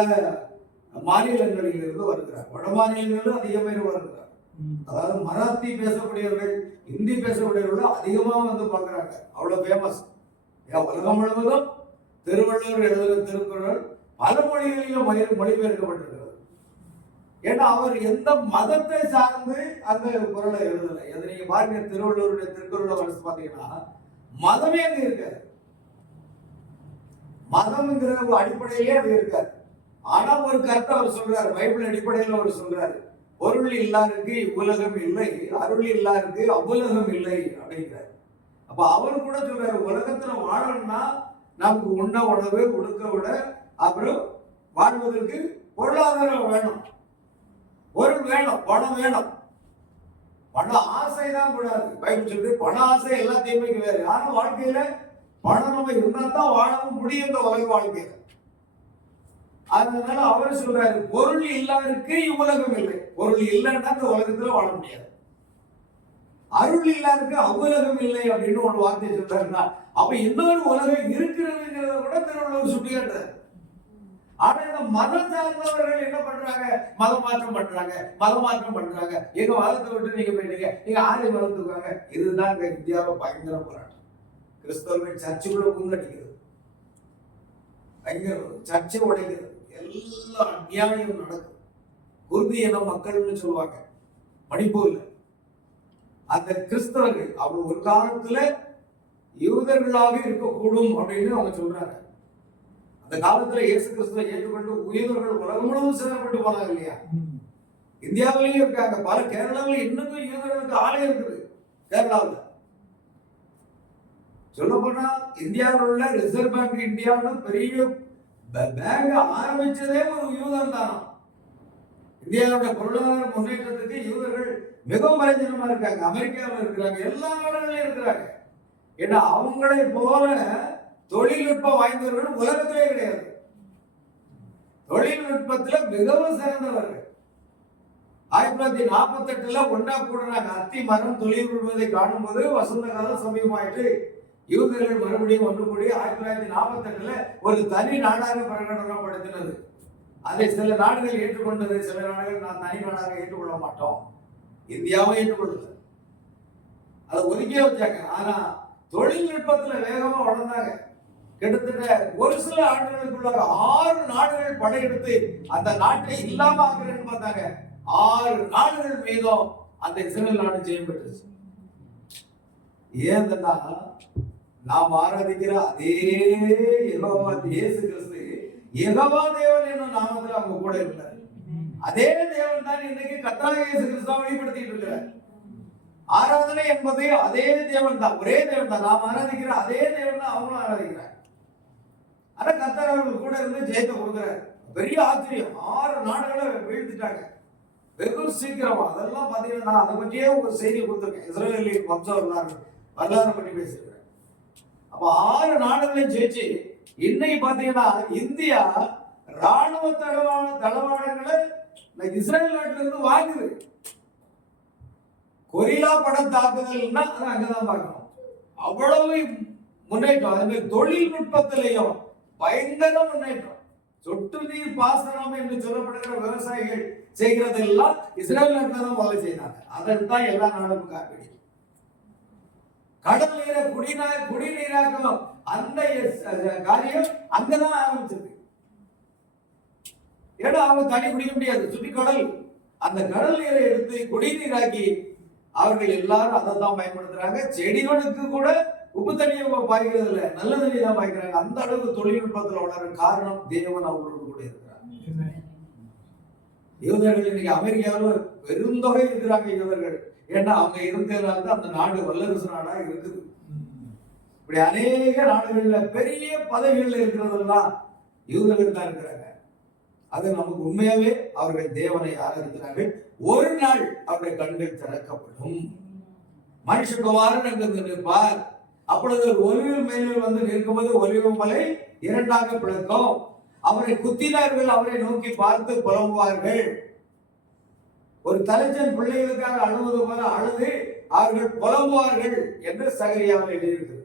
மாநிலங்களில் இருந்து வருகிறார். வட மாநிலங்களிலும் அதிக பேர் வருகிறார். அதாவது மராத்தி பேசக்கூடியவர்கள், ஹிந்தி பேசக்கூடியவர்கள் அதிகமா வந்து பார்க்கிறாங்க. அவ்வளவு ஃபேமஸ். உலகம் முழுவதும் திருவள்ளுவர் எழுதுகிற திருக்குறள் பல மொழிகளிலும் மொழிபெயர்க்கப்பட்டிருக்கிறது. ஏன்னா அவர் எந்த மதத்தை சார்ந்து அந்த குறளை எழுதலை. அதை நீங்க பாருங்க, திருவள்ளுவருடைய திருக்குறளை வளர்ச்சி பார்த்தீங்கன்னா மதமே அங்க இருக்காது. மதம்ங்கிற அடிப்படையிலே அது இருக்காது. ஆனா ஒரு கருத்தை அவர் சொல்றாரு, பைபிள் அடிப்படையில் அவர் சொல்றாரு, பொருள் இல்லாருக்கு இவ்வுலகம் இல்லை, அருள் இல்லாருக்கு அவ்வுலகம் இல்லை அப்படிங்கிறார். அப்ப அவர் கூட சொல்றாரு, உலகத்துல வாழணும்னா நமக்கு உண்ண உணவு, உடுக்க விட, அப்புறம் வாழ்வதற்கு பொருளாதாரம் வேணும், பொருள் வேணும், பணம் வேணும். பண ஆசை தான் கூடாது. பைபிள் சொல்றது பண ஆசை எல்லாத்தையுமே வேறு. ஆனா வாழ்க்கையில பணம் நம்ம இருந்தா தான் வாழவும் முடியும் இந்த உலக வாழ்க்கையில. அதனால அவர் சொல்றாரு, பொருள் இல்லாருக்கு இவ்வுலகம் இல்லை. பொருள் இல்லைன்னா இந்த உலகத்துல வாழ முடியாது. அருள் இல்லாருக்கு அவ்வுலகம் இல்லை அப்படின்னு ஒரு வார்த்தை சொல்றாருன்னா, அப்ப இன்னொரு உலகம் இருக்கிறதுங்கிறத கூட திருவள்ளுவர் சுட்டிக்காட்டுறாரு. ஆனா இந்த மதம் சார்ந்தவர்கள் என்ன பண்றாங்க? மதம் மாற்றம் பண்றாங்க. எங்க மதத்தை விட்டு நீங்க போயிட்டீங்க, நீங்க ஆரிய மதத்துக்கு வாங்க. இதுதான் இங்க இந்தியாவை பயங்கர போராட்டம். கிறிஸ்தவர்கள் சர்ச்சுக்குள்ள குங்கடிக்கிறது, பயங்கர சர்ச்சை உடைக்கிறது, எல்லா அநியாயம் நடக்குது. குருதி இன மக்கள்னு சொல்லுவாங்க மணிப்பூர்ல. அந்த கிறிஸ்தவர்கள் அவங்க ஒரு காலத்துல யூதர்களாக இருக்கக்கூடும் அப்படின்னு அவங்க சொல்றாங்க. அந்த காலத்துல இயேசு கிறிஸ்துவை ஏற்றுக்கொண்டு யூதர்கள் உலகம் முழுவதும் சிதறப்பட்டு போனாங்க இல்லையா? இந்தியாவிலேயும் இருக்காங்க. பல கேரளாவில் இன்னும் யூதர்களுக்கு ஆலயம் இருக்குது. கேரளாவில் சொல்ல போனா இந்தியாவில் உள்ள ரிசர்வ் பேங்க் இந்தியாவில் பெரிய பேங்க் ஆரம்பிச்சதே ஒரு யூதன் தானா. இந்தியாவுடைய பொருளாதார முன்னேற்றத்துக்கு யூதர்கள் மிகவும் பிரயோஜனமா இருக்காங்க. அமெரிக்காவில் இருக்கிறாங்க, எல்லா நாடுகளிலும் இருக்கிறாங்க. ஏன்னா அவங்களை போல தொழில்நுட்பம் வாய்ந்தவர்கள் உலகத்திலே கிடையாது. தொழில்நுட்பத்தில் மிகவும் சிறந்தவர்கள். 1948 ஒன்றா கூடுறாங்க. அத்தி மரம் துளிர் விடுவதை காணும் போது வசந்த காலம் சமீபமாயிட்டு யூதர்கள் மறுபடியும் ஒன்று கூடி 1948 ஒரு தனி நாடாக பிரகடனப்படுத்தினது. அதை சில நாடுகள் ஏற்றுக்கொண்டது, சில நாடுகள் நான் தனி நாடாக ஏற்றுக்கொள்ள மாட்டோம். இந்தியாவை ஏற்றுக்கொள்ளல, அதை ஒதுக்கியே வச்சாங்க. ஆனா தொழில்நுட்பத்துல வேகமா வளர்ந்தாங்க. கிட்டத்தட்ட ஒரு சில ஆண்டுகளுக்குள்ளாக 6 நாடுகள் படையெடுத்து அந்த நாட்டை இல்லாம ஆக்குறேன்னு பார்த்தாங்க. 6 நாடுகள் மீதும் அந்த இஸ்ரேல் நாடு ஜெயம் பெற்றுச்சு. ஏன்னா நாம் ஆராதிக்கிற அதே யெகோவா இயேசு கிறிஸ்து யெகோவா தேவன் என்னும் நாமத்தில் அவங்க கூட இருக்கிறார். அதே தேவன் தான் இன்னைக்கு கர்த்தராகிய இயேசு கிறிஸ்துவை வெளிப்படுத்திட்டு இருக்கிறார். ஆராதனை என்பது அதே தேவன் தான், ஒரே தேவன் தான். நாம் ஆராதிக்கிற அதே தேவன் தான் அவங்களும் ஆராதிக்கிறார். ஆனா கர்த்தர் அவர்கள் கூட இருந்து ஜெயத்தை கொடுக்கிறார். பெரிய ஆச்சரியம், 6 நாடுகளை வீழ்த்திட்டாங்க வெகு சீக்கிரமா. அதெல்லாம் பாத்தீங்கன்னா அதை பற்றியே ஒரு செய்தி கொடுத்துருக்கேன். இஸ்ரேலின் வம்ச வரலாறு பற்றி பேசியிருக்கிறேன். அப்ப 6 நாடுகளையும் ஜெயிச்சு இன்னைக்கு பாத்தீங்கன்னா இந்தியா ராணுவ தளவாடங்களை இஸ்ரேல் நாட்டில இருந்து வாங்குது. கொரில்லா பட தாக்குதல்னா அதை அங்கதான் பார்க்கணும். அவ்வளவு முன்னேற்றம். அதே மாதிரி தொழில்நுட்பத்திலையும் பயங்கர முன்னேற்றம். சொட்டு நீர் பாசனம் என்று சொல்லப்படுகிற விவசாயிகள் செய்கிறதெல்லாம் இஸ்ரேல் நாட்டில் தான் முதல்ல செய்தாங்க. அதைத்தான் எல்லா நாடுகளும் காப்பீடு. கடல் நீரை குடிநீராக்கும் அந்த காரியம் அங்கதான் ஆரம்பிச்சது. ஏன்னா அவங்க தண்ணி குடிக்க முடியாது, சுற்றி கடல். அந்த கடல் நீரை எடுத்து குடிநீராக்கி அவர்கள் எல்லாரும் அதை தான் பயன்படுத்துறாங்க. செடிகளுக்கு கூட உப்பு தண்ணியை பாய்க்கிறது இல்லை, நல்ல தண்ணி தான் பாய்க்கிறாங்க. அந்த அளவுக்கு தொழில்நுட்பத்தில் வளர காரணம் தேவன் அவர்களோடு கூட இருக்கிறார். யூதர்கள் இன்னைக்கு அமெரிக்காவில் பெருந்தொகை இருக்கிறாங்க யூதர்கள். ஏன்னா அவங்க இருக்கிறதுனால தான் அந்த நாடு வல்லரசு நாடா இருக்குது. இப்படி அநேக நாடுகள்ல பெரிய பதவிகள் இருக்கிறதெல்லாம் யூதர்கள் தான் இருக்கிறாங்க. அது நமக்கு உண்மையாவே அவர்கள் தேவனை ஆராதிக்கிறார்கள். ஒரு நாள் அவருடைய கண்கள் திறக்கப்படும். மனுஷகுமாரன் அங்கு நிற்பார். அப்பொழுது ஒலிவு மேலில் வந்து நிற்கும்போது ஒலிவு மலை 2ஆக பிளக்கும். அவரை குத்தினார்கள், அவரை நோக்கி பார்த்து புலம்புவார்கள். ஒரு தலைச்சன் பிள்ளைகளுக்காக அழுவது போல அழுது அவர்கள் புலம்புவார்கள் என்று சகரியாவில் எழுதியிருக்கு.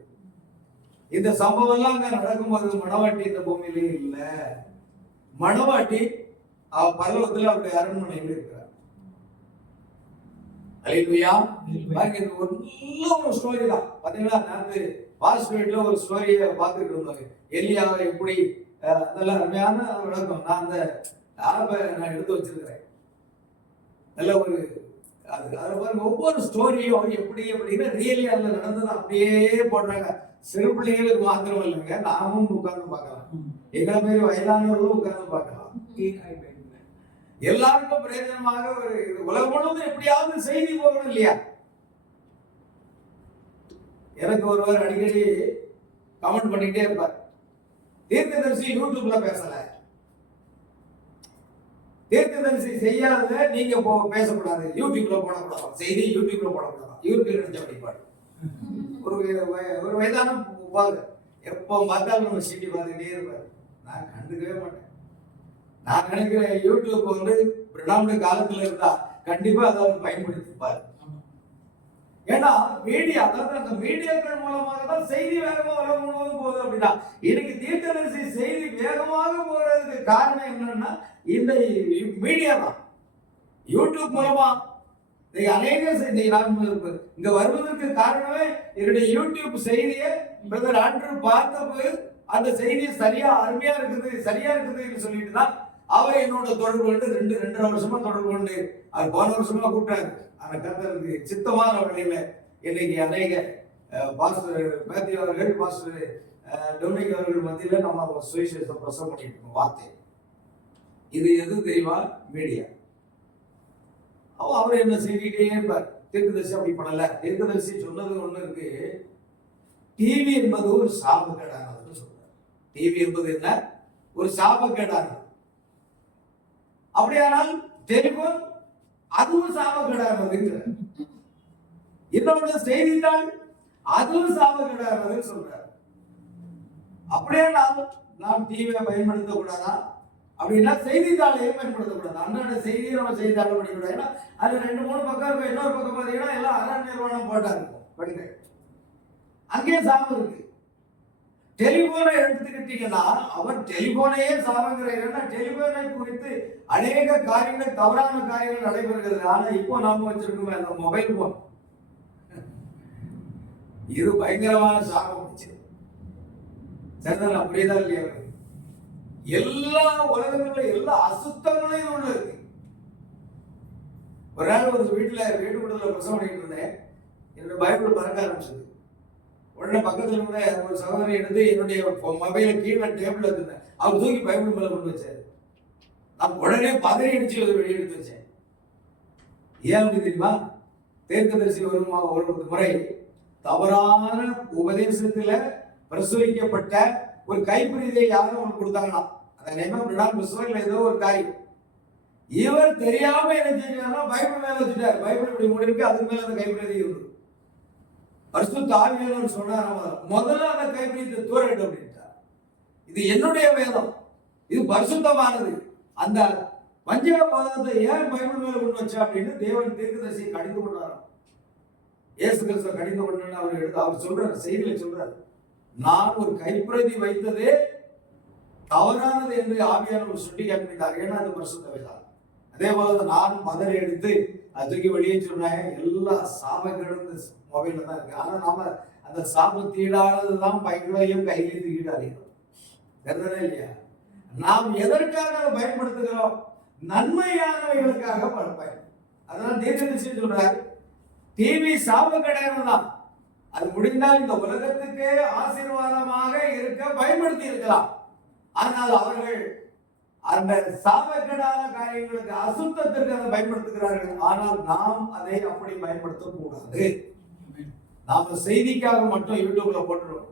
இந்த சம்பவம் எல்லாம் அங்க நடக்கும்போது மணவாட்டி இந்த பூமியிலே இல்ல. மணவாட்டி பரலோகத்தில் அவருடைய அரண்மனையில் இருக்கிறார். அல்லேலூயா. பாருங்க, இது ஒரு ஸ்டோரி தான். பாத்தீங்களா, நான் பாஸ்வேட்ல ஒரு ஸ்டோரியை பார்த்துட்டு இருந்தாங்க. எலியாவை எப்படி, அதெல்லாம் அருமையான விளக்கம். நான் அந்த ஆப்பை நான் எடுத்து வச்சிருக்கிறேன். நல்ல ஒரு அது பாருங்க, ஒவ்வொரு ஸ்டோரியும் எப்படி எப்படின்னா ரியலி அதில் நடந்தது அப்படியே போடுறாங்க. சிறு பிள்ளைகளுக்கு மாத்திரம் இல்லைங்க, நாமும் உட்கார்ந்து பார்க்கலாம். எங்களை மாரி வயதானவர்களும் உட்கார்ந்து பார்க்கலாம். எல்லாருக்கும் பிரயோஜனமாக ஒரு உலகம் முழுவதும் எப்படியாவது செய்தி போகணும் இல்லையா? எனக்கு ஒருவர் அடிக்கடி கமெண்ட் பண்ணிட்டே இருப்பார், தீர்க்கதரிசி யூடியூப்ல பேசல, தீர்க்கதரிசி செய்யாத நீங்க பேசக்கூடாது, யூடியூப்ல போடக்கூடாது, செய்தி யூடியூப்ல போடக்கூடாது. இவருக்கு நினைச்ச படிப்பாரு. ஒரு வயதான பாருங்க, எப்போ பார்த்தாலும் நம்ம சீட்டி பார்த்துக்கிட்டே இருப்பாரு. நான் கண்டுக்கவே மாட்டேன். நான் நினைக்கிறேன் யூடியூப் வந்து பிரணாம காலத்துல இருந்தா கண்டிப்பா அதை அவர் பயன்படுத்திப்பாரு. ஏன்னா மீடியா, அதாவது அந்த மீடியாக்கள் மூலமாக தான் செய்தி வேகமா உலகம் முழுவதும் போகுது. அப்படின்னா இன்னைக்கு தீர்க்கதரிசி செய்தி வேகமாக போறதுக்கு காரணம் என்னன்னா இந்த மீடியா தான். யூடியூப் மூலமா அநேக இங்க வருவதற்கு காரணமே என்னுடைய யூடியூப் செய்தியை பிரதர் ஆண்ட்ரூ பார்த்தப்போ அந்த செய்தி சரியா அருமையா இருக்குது, சரியா இருக்குதுன்னு சொல்லிட்டு தான் அவர் என்னோட தொடர்பு கொண்டு 2.5 வருஷமா தொடர்பு கொண்டு அது போன வருஷமா கூப்பிட்டாரு. அந்த கர்த்தருக்கு சித்தமான வழியில இன்னைக்கு அநேக பாஸ்டர் மேத்யூ அவர்கள், பாஸ்டர் டொமினிக் அவர்கள் மத்தியில நம்ம சுவிசேஷத்தை பிரசவம் பண்ணிட்டு இருக்கோம். வார்த்தை இது எது தெரியுமா? மீடியா. அவர் என்ன செஞ்சுக்கிட்டே இருப்பார். தீர்க்கதரிசி அப்படி பண்ணல. தீர்க்கதரிசி சொன்னது ஒண்ணு இருக்கு, டிவி என்பது ஒரு சாபக்கேடானதுன்னு சொல்றாரு. டிவி என்பது என்ன? ஒரு சாபக்கேடானது. அப்படியானால் டெலிபோன் அதுவும் சாபக்கேடானதுங்கிற. இன்னொரு செய்தித்தாள் அதுவும் சாபக்கேடானதுன்னு சொல்றாரு. அப்படியானால் நாம் டிவியை பயன்படுத்த கூடாதா அப்படின்னா செய்தித்தாளையும் பயன்படுத்தக்கூடாது. அன்றாட செய்தியை நம்ம செய்தித்தாள் படிக்கக்கூடாது. ஏன்னா அது 2-3 பக்கம் இருக்கும். இன்னொரு பக்கம் பார்த்தீங்கன்னா எல்லாம் அரண் நிறுவனம் போட்டா இருக்கும் படிங்க. அங்கேயே சாபம் இருக்கு. டெலிபோனை எடுத்துக்கிட்டீங்கன்னா அவர் டெலிபோனையே சாபங்கிறார். டெலிபோனை குறித்து அநேக காரியங்கள், தவறான காரியங்கள் நடைபெறுகிறது. ஆனா இப்போ நாம வச்சிருக்கோம் அந்த மொபைல் போன், இது பயங்கரமான சாபம். சரிதான், அப்படியேதான் இல்லையா? எல்லா உலகத்துல எல்லா அசுத்தங்களையும் உள்ள இருக்கு. ஒரு நாள் ஒரு வீட்டுக்குள்ள பிரசவம் பண்ணிட்டு இருந்தேன். என்னோட பைபிள் பறக்க ஆரம்பிச்சது. உடனே பக்கத்துல இருந்த ஒரு சகோதரி எடுத்து என்னுடைய மொபைலை கீழே டேபிள் வச்சிருந்தேன். அவர் தூக்கி பைபிள் மேல கொண்டு வச்சாரு. நான் உடனே பதறி அடிச்சு வெளியே எடுத்து வச்சேன். ஏன் அப்படி தெரியுமா? தீர்க்கதரிசி ஒரு முறை தவறான உபதேசத்துல பிரசுரிக்கப்பட்ட ஒரு கைப்பிரதியை யாரும் அவங்களுக்கு கொடுத்தாங்கன்னா, அந்த ஏதோ ஒரு காரியம் இவர் தெரியாம என்ன செஞ்சாருன்னா பைபிள் மேல வச்சுட்டார். பைபிள் இப்படி மூடி இருக்கு, அதுக்கு மேல அந்த கைப்பிரதி இருந்தது. பரிசுத்த ஆவியானவர் சொன்னார், முதல்ல அந்த கைப்பிரதியை தூரட்டும் அப்படின்ட்டார். இது என்னுடைய வேதம், இது பரிசுத்தமானது. அந்த வஞ்சக பதார்த்தத்தை ஏன் பைபிள் மேல கொண்டு வச்சா அப்படின்னு தேவன் தீர்க்கதரிசியை கடிந்து கொண்டார். இயேசு கிறிஸ்துவை கடிந்து கொண்டு அவர் சொல்றாரு, செய்தியில சொல்றாரு, நான் ஒரு கைப்பிரதி வைத்ததே தவறானது என்று ஆவியானவர் சுட்டி காண்பித்தார். ஏன்னா அது பரிசுத்த வேதம். அதே போல நானும் பதறி எடுத்து அது தூக்கி வெளியே சொன்னேன். எல்லா சாபங்களும் இந்த மொபைல்ல தான் இருக்கு. ஆனா நாம அந்த சாபத்தீடானதுதான் பைபிளையும் கையிலேயே தூக்கிட்டு அறியணும். தெரிஞ்சதே இல்லையா? நாம் எதற்காக அதை பயன்படுத்துகிறோம்? நன்மையானவைகளுக்காக பயன்படுத்தும். அதனால தீர்க்கதரிசி சொல்றாரு, டிவி சாபம் கிடையாது தான். அது முடிந்தால் இந்த உலகத்துக்கு ஆசீர்வாதமாக இருக்க பயன்படுத்தி இருக்கலாம். ஆனால் அவர்கள் அந்த சாபக்கேடான காரியங்களுக்கு, அசுத்தத்திற்கு அதை பயன்படுத்துகிறார்கள். ஆனால் நாம் அதை அப்படி பயன்படுத்தக்கூடாது. நாம செய்திக்காக மட்டும் யூடியூப்ல போட்டுருவோம்.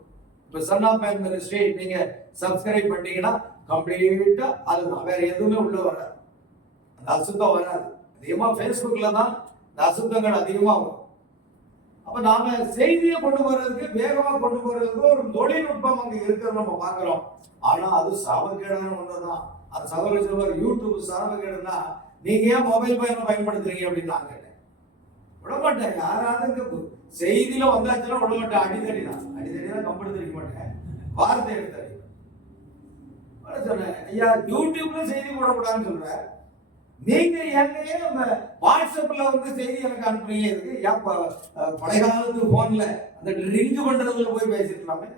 இப்ப சன் ஆஃப் மேன் மினிஸ்ட்ரி நீங்க சப்ஸ்கிரைப் பண்ணீங்கன்னா கம்ப்ளீட்டா அதுதான், வேற எதுவுமே உள்ள வராது. அந்த அசுத்தம் வராது. அதிகமா ஃபேஸ்புக்ல தான் இந்த அசுத்தங்கள் அதிகமா வரும். அப்ப நாம செய்தியை கொண்டு போறதுக்கு, வேகமா கொண்டு போறதுக்கு ஒரு தொழில்நுட்பம் அங்க இருக்கிறத நம்ம பாக்குறோம். ஆனா அது சாபக்கேடான ஒன்றுதான். அது சகோதரர் சொல்வார், யூடியூப் சாபக்கேடுனா நீங்க ஏன் மொபைல் பயன்படுத்துறீங்க அப்படின்னு நான் கேட்டேன். விடமாட்டேன். யாராவது செய்தியில வந்தாச்சுன்னா விடமாட்டேன். அடித்தடிதான் கம்பெனி தெரிய மாட்டேன், வார்த்தை எடுத்து சொன்னேன். ஐயா, யூடியூப்ல செய்தி போடக்கூடாதுன்னு சொல்றேன். நீங்க எங்கேயே நம்ம வாட்ஸ்அப்ல செய்தி எனக்கு அனுப்புறீங்க. இருக்கு ஏன் பழைய காலத்து போன்ல அந்த ரிங் பண்றதுல போய் பேசிருக்கலாமே.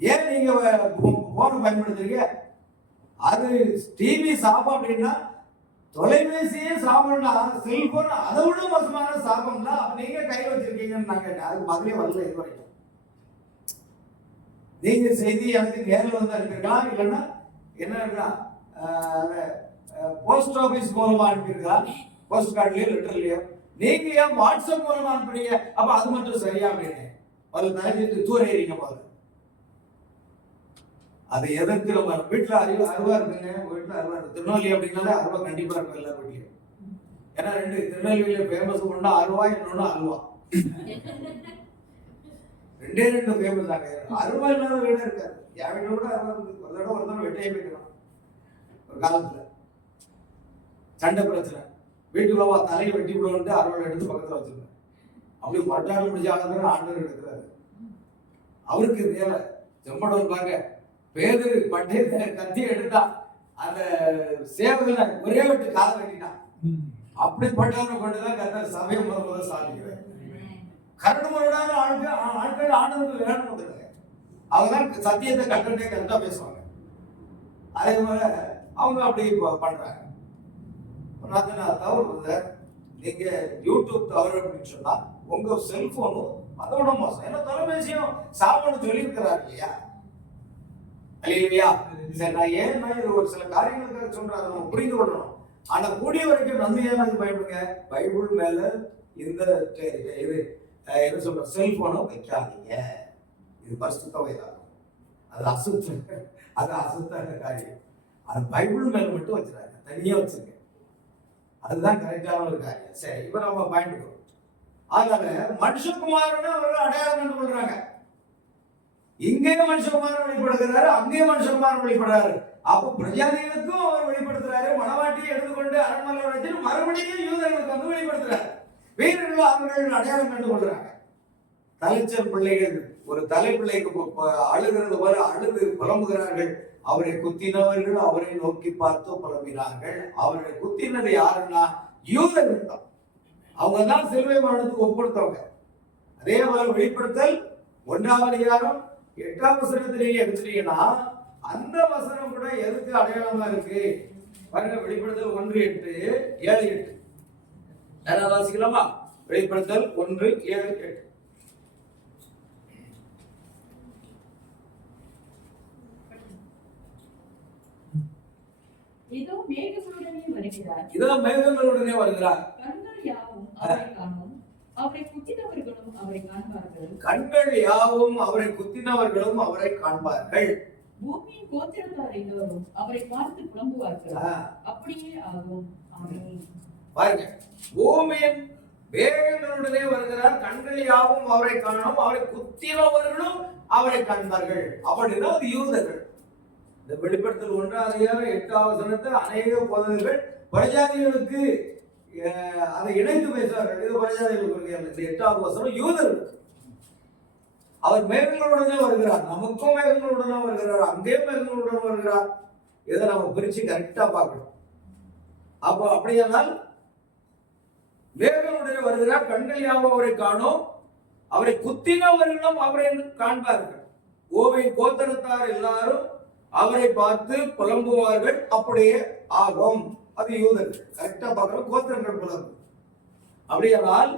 ஏன் நீங்க போன் பயன்படுத்துறீங்க? அது டிவி சாபம் அப்படின்னா, தொலைபேசியே சாபம்னா செல்போன் அதை விட மோசமான சாபம்னா அப்ப நீங்க கையில் வச்சிருக்கீங்கன்னு நான் கேட்டேன். அதுக்கு பதிலே வரல இது வரைக்கும். நீங்க செய்தி எனக்கு நேரில் வந்து அனுப்பியிருக்கலாம், இல்லைன்னா என்ன இருக்கலாம் போஸ்ட் ஆபீஸ் மூலமா அனுப்பியிருக்கலாம், போஸ்ட் கார்டுலயோ லெட்டர்லயோ. நீங்க ஏன் வாட்ஸ்அப் மூலமா அனுப்புறீங்க? அப்ப அது மட்டும் சரியா அப்படின்னு ஒரு தலைக்கு தூர ஏறிங்க போது. அது எதற்கு நம்ம வீட்டுல அருவா இருக்குங்க, வீட்டுல அருவா இருக்கு. திருநெல்வேலி அப்படின்னாலே அருவா கண்டிப்பா இருக்கும் எல்லாரும் வீட்லயும். ஏன்னா திருநெல்வேலியில ஃபேமஸ் ஒண்ணா அருவா, இன்னொன்னு அல்வா. ரெண்டு ஃபேமஸ் ஆக. அருவா இல்லாத வீடா இருக்காது. என் வீட்டுல கூட அருவா இருக்கு. ஒரு தடவை வெட்டையே போய்க்கலாம். ஒரு காலத்துல சண்டை பிரச்சனை, வீட்டுக்குள்ளவா தலையை வெட்டி விடுவோம்ட்டு அறுவடை எடுத்து பக்கத்துல வச்சிருக்கேன். அப்படி பட்டாடு முடிஞ்ச ஆளுநர் ஆண்டவர் எடுக்கிறாரு. அவருக்கு தேவை செம்படவன் பாருங்க, பேதரு பட்டே கத்தி எடுத்தா அந்த சேவகனை ஒரே வெட்டு காலை வெட்டிட்டான். அப்படிப்பட்டவனை கொண்டுதான் கர்த்தர் சபையை முதல்ல சாதிக்கிறார். கரடு முரடான ஆட்கள் ஆண்டவர்கள் வேணும் வந்துருங்க. அவங்கதான் சத்தியத்தை கட்டணே கரெக்டா பேசுவாங்க. அதே போல அவங்க அப்படி பண்றாங்க. தவறு நீங்க யூடியூப் தவறு அப்படின்னு சொன்னா உங்க செல்போனும் அதோட மோசம். ஏன்னா தொலைபேசியும் சாப்பிடணும் சொல்லி இருக்கிறார் இல்லையா? இல்லையா? சரி, நான் ஏன்னா இது ஒரு சில காரியங்களுக்காக சொல்றேன், நம்ம புரிந்து கொள்ளணும். ஆனா கூடிய வரைக்கும் நன்மையான பயப்படுங்க. பைபிள் மேல இந்த இது என்ன சொல்ற செல்போனை வைக்காதீங்க. இது பரிசுத்த வேதம். அது அசுத்த காரியம். அது பைபிள் மேல மட்டும் வச்சிருக்காங்க, தனியா வச்சிருக்க. அதுதான் கரெக்டான ஒரு காரியம். சரி, இப்ப நம்ம பயன்படுத்துறோம். அதனால மனுஷகுமாரனை அவர்கள் அடையாளம் கண்டு கொள்றாங்க. இங்கே மனுஷகுமாரன் வெளிப்படுகிறாரு, அங்கே மனுஷகுமாரன் வெளிப்படுறாரு. அப்ப பிரஜாதிகளுக்கும் அவர் வெளிப்படுத்துறாரு. மணவாட்டியை எடுத்துக்கொண்டு அரண்மனை வச்சு மறுபடியும் யூதர்களுக்கு வந்து வெளிப்படுத்துறாரு. வீரர்கள் அவர்கள் அடையாளம் கண்டு கொள்றாங்க. தலைச்சல் பிள்ளைகள் ஒரு தலை பிள்ளைக்கு அழுகிறது போல அழுது புலம்புகிறார்கள். அவரை குத்தினவர்கள் அவரை நோக்கி பார்த்து புலம்பினார்கள். அவரை குத்தினது யாருன்னா யூதர்கள் தான். அவங்க தான் சிலுவை மரணத்துக்கு ஒப்புடுத்தவங்க. அதே போல வெளிப்படுத்தல் 1ஆம் அதிகாரம் 8ஆம் வசனத்திலேயே எடுத்துட்டீங்கன்னா அந்த வசனம் கூட எதுக்கு அடையாளமா இருக்கு பாருங்க. வெளிப்படுத்தல் 1:8 7-8 யாராவது வாசிக்கலாமா? வெளிப்படுத்தல் 1:7-8. இதோ மேகங்களுடனே வருகிறார். இதோ மேகங்களுடனே வருகிறார். கண்கள் யாவும் அவரை காணும், அவரை குத்தினவர்களும் அவரை காண்பார்கள். கண்கள் யாவும் அவரை குத்தினவர்களும் அவரை காண்பார்கள். பூமியின் கோத்திரத்தார் எல்லோரும் அவரை பார்த்து புலம்புவார்கள். அப்படியே ஆகும். ஆமென். பாருங்க, பூமியின் மேகங்களுடனே வருகிறார். கண்கள் யாவும் அவரை காணும், அவரை குத்தினவர்களும் அவரை காண்பார்கள். அப்படின்னா அது யூதர்கள். இந்த வெளிப்படுத்தல் 1ஆம் அதிகாரம் 8ஆம் வசனத்தை அநேக போதகர்கள் பிரஜாதிகளுக்கு அதை இணைத்து பேசுவார்கள். இது பிரஜாதிகளுக்கு இந்த 8ஆவது வசனம் யூதர்கள். அவர் மேகங்களுடனே வருகிறார், நமக்கும் மேகங்களுடனே வருகிறார், அங்கே மேகங்களுடன் வருகிறார். இதை நம்ம பிரிச்சு கரெக்டா பார்க்கணும். அப்போ அப்படியானால் மேகங்களுடனே வருகிறார். கண்கள் யாவும் அவரை காணும், அவரை குத்தினவர்களும் அவரை காண்பார்கள். ஓவின் கோத்திரத்தார் எல்லாரும் அவரை பார்த்து புலம்புவார்கள். அப்படியே ஆகும். அது யூதர்கள். கரெக்டா பார்க்கிறோம். கோத்திரங்கள் புலம்பு. அப்படியானால்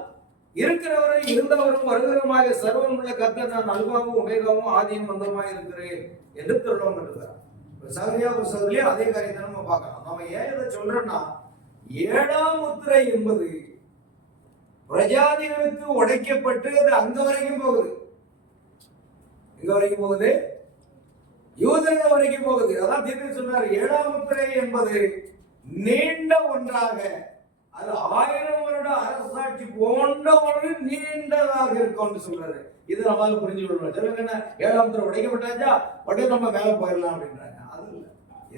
இருக்கிறவரும் இருந்தவரும் வருகிறவருமாக சர்வம் உள்ள கர்த்தர் நான் அல்பாவும் உமேகாவும் ஆதியும் அந்தமாய் இருக்கிறேன் என்று திருடம் இருக்கிறார். சகரியா புத்தகத்திலே அதே காரியத்தை நம்ம பார்க்கலாம். நம்ம ஏன் இதை சொல்றோம்னா 7ஆம் முத்திரை என்பது பிரஜாதிகளுக்கு உடைக்கப்பட்டு அது அங்க வரைக்கும் போகுது. எங்க வரைக்கும் போகுது? யூதர்கள் வரைக்கும் போகுது. அதான் தீர்க்க சொன்னார் 7ஆம் முத்திரை என்பது நீண்ட ஒன்றாக, அது 1000 வருட அரசாட்சி போன்ற ஒன்று நீண்டதாக இருக்கும் சொல்றாரு. இது நம்மளால புரிஞ்சு கொள்ளணும். சொல்லுங்க, 7ஆம் முத்திரை உடைக்கப்பட்டாச்சா உடனே நம்ம மேல போயிடலாம் அப்படின்றாங்க. அது இல்லை.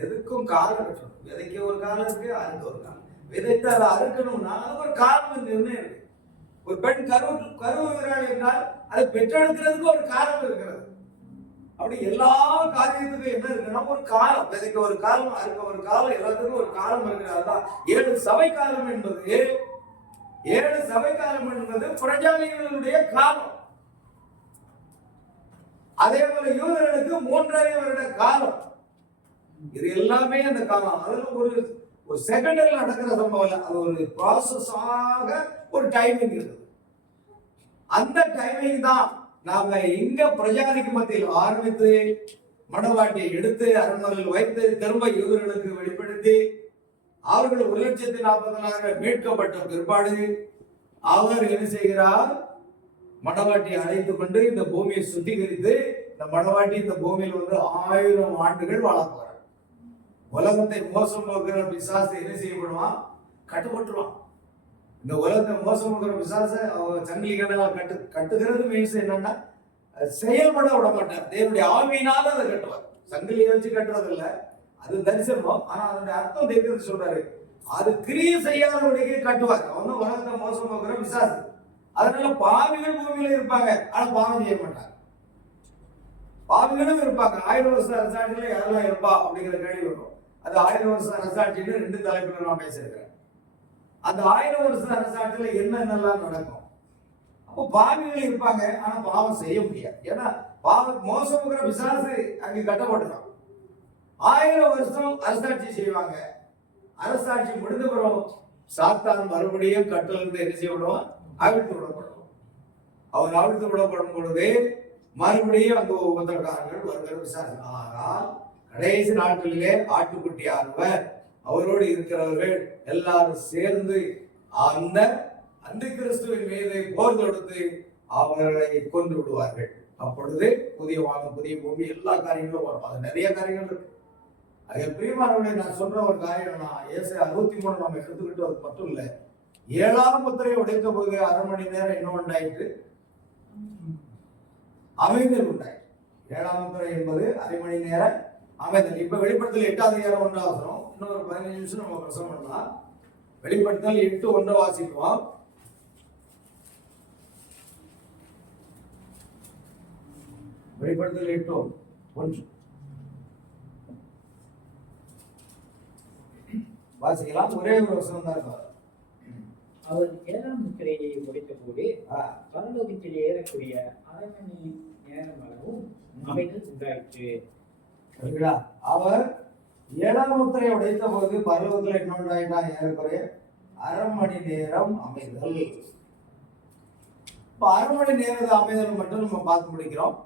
எதுக்கும் காலம் கட்டணும். விதைக்க ஒரு காலம் இருக்கு, அறுக்க ஒரு காலம். விதைத்து அதை அறுக்கணும்னா அது ஒரு காலம் நிர்ணயம் இருக்கு. ஒரு பெண் கருவுகிறாள் என்றால் அதை பெற்றெடுக்கிறதுக்கு ஒரு காலம் இருக்கிறது. அப்படி எல்லா காரியத்துக்கும் என்ன இருக்குன்னா ஒரு காலம். விதைக்க ஒரு காலம், அறுக்க ஒரு காலம், எல்லாத்துக்கும் ஒரு காலம் இருக்கிறதா. 7 சபை காலம் என்பது 7 சபை காலம் என்பது பிரஜாதிகளுடைய காலம். அதே போல யூதர்களுக்கு 3.5 வருட காலம். இது எல்லாமே அந்த காலம். அதுல ஒரு செகண்ட்ல நடக்கிற சம்பவம் இல்லை. அது ஒரு ப்ராசஸ் ஆக ஒரு டைமிங் இருக்குது. அந்த டைமிங் தான் நாம இங்க பிரஜாதிக்கு மத்தியில் ஆரம்பித்து மணவாட்டியை எடுத்து அரண்மனையில் வைத்து திரும்ப யூதர்களுக்கு வெளிப்படுத்தி அவர்கள் 1,40,000 மீட்கப்பட்ட பிற்பாடு அவர் என்ன செய்கிறார்? மணவாட்டியை அழைத்துக் கொண்டு இந்த பூமியை சுத்திகரித்து இந்த மணவாட்டி இந்த பூமியில் 1000 ஆண்டுகள் வாழ போறார். உலகத்தை மோசம் போக்குற பிசாசு என்ன செய்யப்படுவான்? கட்டுப்பட்டுருவான். இந்த உலகத்தை மோசம் போக்குற பிசாசு சங்கிலிகளால் கட்டுகிறது மீன்ஸ் என்னன்னா செயல்பட விட மாட்டார். தேவனுடைய ஆவியினால அதை கட்டுவார். சங்கிலியை வச்சு கட்டுறது இல்லை, அது தரிசனம். ஆனா அதனுடைய அர்த்தம் தெரிஞ்சு சொல்றாரு, அது கிரியை செய்யாதவனுக்கு கட்டுவார். அவன் உலகத்தை மோசம் போக்குற பிசாசு. அதனால பாவிகள் பூமியில இருப்பாங்க, ஆனா பாவம் செய்ய மாட்டாங்க. பாவிகளும் இருப்பாங்க. 1000 வருஷம் அரசாட்சியில யாரெல்லாம் இருப்பா அப்படிங்கிற கேள்வி வரும். அது 1000 வருஷம் அரசாட்சின்னு 2 தலைப்புல நான் பேசியிருக்கிறேன். அந்த 1000 வருஷம் அரசாட்சியில என்னென்னலாம் நடக்கும்? அப்போ பாவிகள் இருப்பாங்க, ஆனா பாவம் செய்ய முடியாது. ஏன்னா பாவம் மோசம் பிசாசு அங்கே கட்டப்பட்டுதான். 1000 வருஷம் அரசாட்சி செய்வாங்க. அரசாட்சி முடிந்த பிறகு சாத்தான் மறுபடியும் கட்டிலிருந்து என்ன செய்யப்படுவான்? அவிழ்த்து விடப்படுவோம். அவர் அவிழ்த்து விடப்படும் பொழுது மறுபடியும் அந்த உபத்திரக்காரர்கள் வருகிற விசாரணை. ஆனால் கடைசி நாட்களிலே ஆட்டுக்குட்டி ஆடுவர் அவரோடு இருக்கிறவர்கள் எல்லாரும் சேர்ந்து அந்த அந்த கிறிஸ்துவின் மீது போர் தொடுத்து அவர்களை கொண்டு விடுவார்கள். அப்பொழுது புதிய வானம், புதிய பூமி, எல்லா காரியங்களும் வரும். அது நிறைய காரியங்கள் இருக்கு. அது பிரியமானவர்களை நான் சொல்ற ஒரு காரியம்னா ஏசாயா 63 நம்ம எடுத்துக்கிட்டு அது மட்டும் இல்லை. 7ஆம் முத்திரையை உடைத்த போது 1/2 மணி நேரம் என்ன உண்டாயிற்று? அமைதல் உண்டாயிற்று. 7ஆம் முத்திரை என்பது அரை மணி நேர அமைதல். இப்ப வெளிப்படுத்தல் 8ஆவது அதிகாரம் 1 அவசரம். இன்னொரு 15 நிமிஷம் நம்ம பிரசவம் பண்ணலாம். வெளிப்படுத்தல் 8:1 வாசிக்குவோம். வெளிப்படுத்தல் 8:1 வாசிக்கலாம். ஒரே ஒரு வசனம் தான் இருக்கும். அவர் 7ஆம் முத்திரையை முடித்தபோது பரலோகத்தில் ஏறக்கூடிய அரை மணி நேரம் அளவும் அமைதல் உண்டாயிற்று. அவர் 7ஆம் முத்திரையை உடைத்த போது பரலோகத்தில் என்ன உண்டாயிட்டா? ஏறக்குறைய அரை மணி நேரம் அமைதல். இப்ப அரை மணி நேரம் அமைதல் மட்டும் நம்ம பார்த்து முடிக்கிறோம்.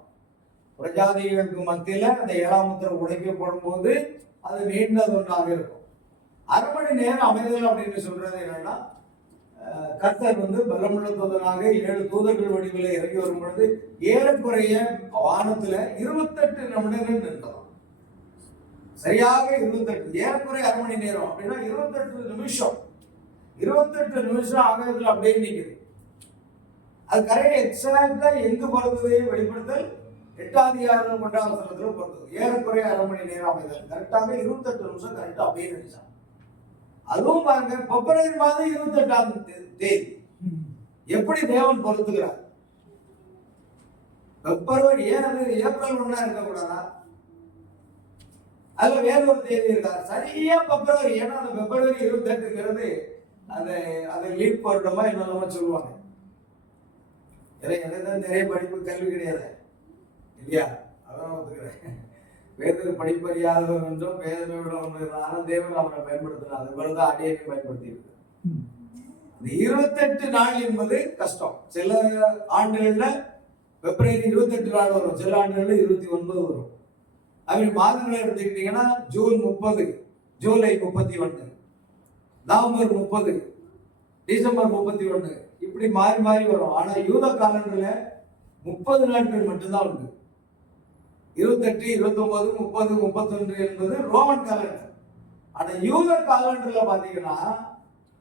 பிரஜாதிகளுக்கு மத்தியில அந்த 7ஆம் முத்திரை உடைக்கப்படும் போது அது நீண்டது ஒன்றாக இருக்கும். அரை மணி நேரம் அமைதல் அப்படின்னு சொல்றது என்னன்னா, கர்த்தர் பலமுள்ள தூதனாக 7 தூதர்கள் வடிவில இறங்கி வரும் பொழுது ஏறக்குறைய வானத்துல 28 நிமிடங்கள் நின்றோம். சரியாக 28, ஏறக்குறைய அரை மணி நேரம் அப்படின்னா 28 நிமிஷம். 28 நிமிஷம் ஆகாயத்துல அப்படியே நிக்குது. அது கரெக்டா எக்ஸாக்டா எங்க பிறந்தது? வெளிப்படுத்தல் 8ஆம் அதிகாரம் 1ஆம் வசனத்துல பிறந்தது. ஏறக்குறைய அரை மணி நேரம் அமைதல். கரெக்டாக 28 நிமிஷம் கரெக்டா அப்படியே நினைச்சான். அதுவும் பாருங்க, பிப்ரவரி மாதம் 28ஆம் தேதி. எப்படி தேவன் பொறுத்துக்கிறார்? பிப்ரவரி ஏன் அது ஏப்ரல் 1 இருக்க கூடாதா? அதுல வேற ஒரு தேதி இருக்கார். சரியா பிப்ரவரி. ஏன்னா அந்த பிப்ரவரி 28ங்கிறது அந்த லீப் வருடமா என்னெல்லாம சொல்லுவாங்க. எனக்கு நிறைய படிப்பு கல்வி கிடையாது இல்லையா? அதான் ஒத்துக்கிறேன். வேதத்துக்கு படிப்பறியாதவன் என்றும் வேதனை விட ஒன்று. ஆனால் தேவன் அவனை பயன்படுத்தினார். அது போலதான் அடியனை பயன்படுத்தி இருக்கு. இந்த 28 நாள் என்பது கஷ்டம். சில ஆண்டுகள்ல பிப்ரவரி 28 நாள் வரும், சில ஆண்டுகள்ல 29 வரும். அப்படி மாதங்களை எடுத்துக்கிட்டீங்கன்னா ஜூன் 30, ஜூலை 31, நவம்பர் 30, டிசம்பர் 31, இப்படி மாறி மாறி வரும். ஆனா யூத காலண்டர்ல 30 நாட்கள் மட்டும்தான் உண்டு. 28, 29, 30, 31 என்பது ரோமன் காலண்டர். ஆனா யூத காலண்டர்ல பாத்தீங்கன்னா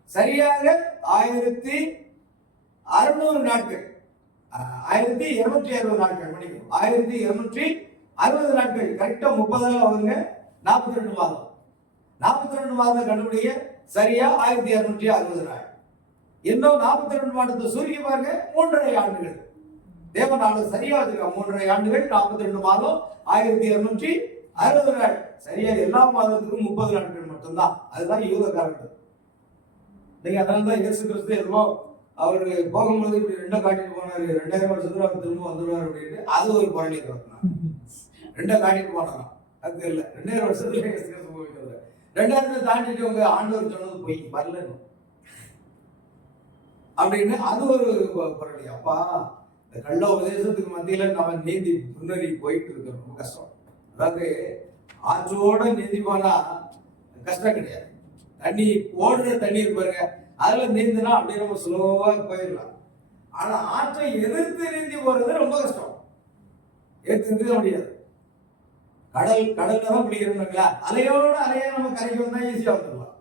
சரியாக 1660 நாட்கள், 1260 நாட்கள், மன்னிக்கும் 1260 நாட்கள். கரெக்டா 30 வருங்க. 42 மாதம். 42 மாதம் கண்டுபிடிக்க சரியா 1260 நாள். இன்னும் 42 மாதத்தை சுருக்கி பாருங்க, 3.5 ஆண்டுகள். தேவன் நாள் சரியா வச்சிருக்கா. 3.5 ஆண்டுகள், 42 மாதம், 1260 நாள். சரியா எல்லா மாதத்துக்கும் 30 நாட்கள் மட்டும்தான். அதுதான் யூத காலண்டர். நீங்க அதனாலதான் இயேசு கிறிஸ்து எதுவோ அவரு போகும்போது இப்படி 2 காட்டிட்டு போனாரு. 2000 வருஷத்துல அவர் திரும்ப வந்துடுவார் அப்படின்னு அது ஒரு பழனி கிடக்குனா 2 காட்டிட்டு போனாராம். அது இல்ல 2000 வருஷத்துல இயேசு கிறிஸ்து போயிட்டு 2000 தாண்டிட்டு உங்க ஆண்டவர் சொன்னது போய் வரல அப்படின்னு அது ஒரு பழனி. அப்பா, இந்த கள்ள உபதேசத்துக்கு மத்தியில நம்ம நீந்தி முன்னேறி போயிட்டு இருக்கிறோம். ரொம்ப கஷ்டம். அதாவது ஆற்றோட நீந்தி போனா கஷ்டம் கிடையாது. தண்ணி ஓடுற தண்ணி பாருங்க, அதுல நீந்தினா அப்படியே நம்ம ஸ்லோவா போயிடலாம். ஆனா ஆற்றை எதிர்த்து நீந்தி போறது ரொம்ப கஷ்டம். ஏற்க முடியாது. கடல்ல தான் பிடிக்கிறோம்ங்களா, அலையோட அலையா நம்ம கரைக்கு வந்தா ஈஸியா வந்துடலாம்.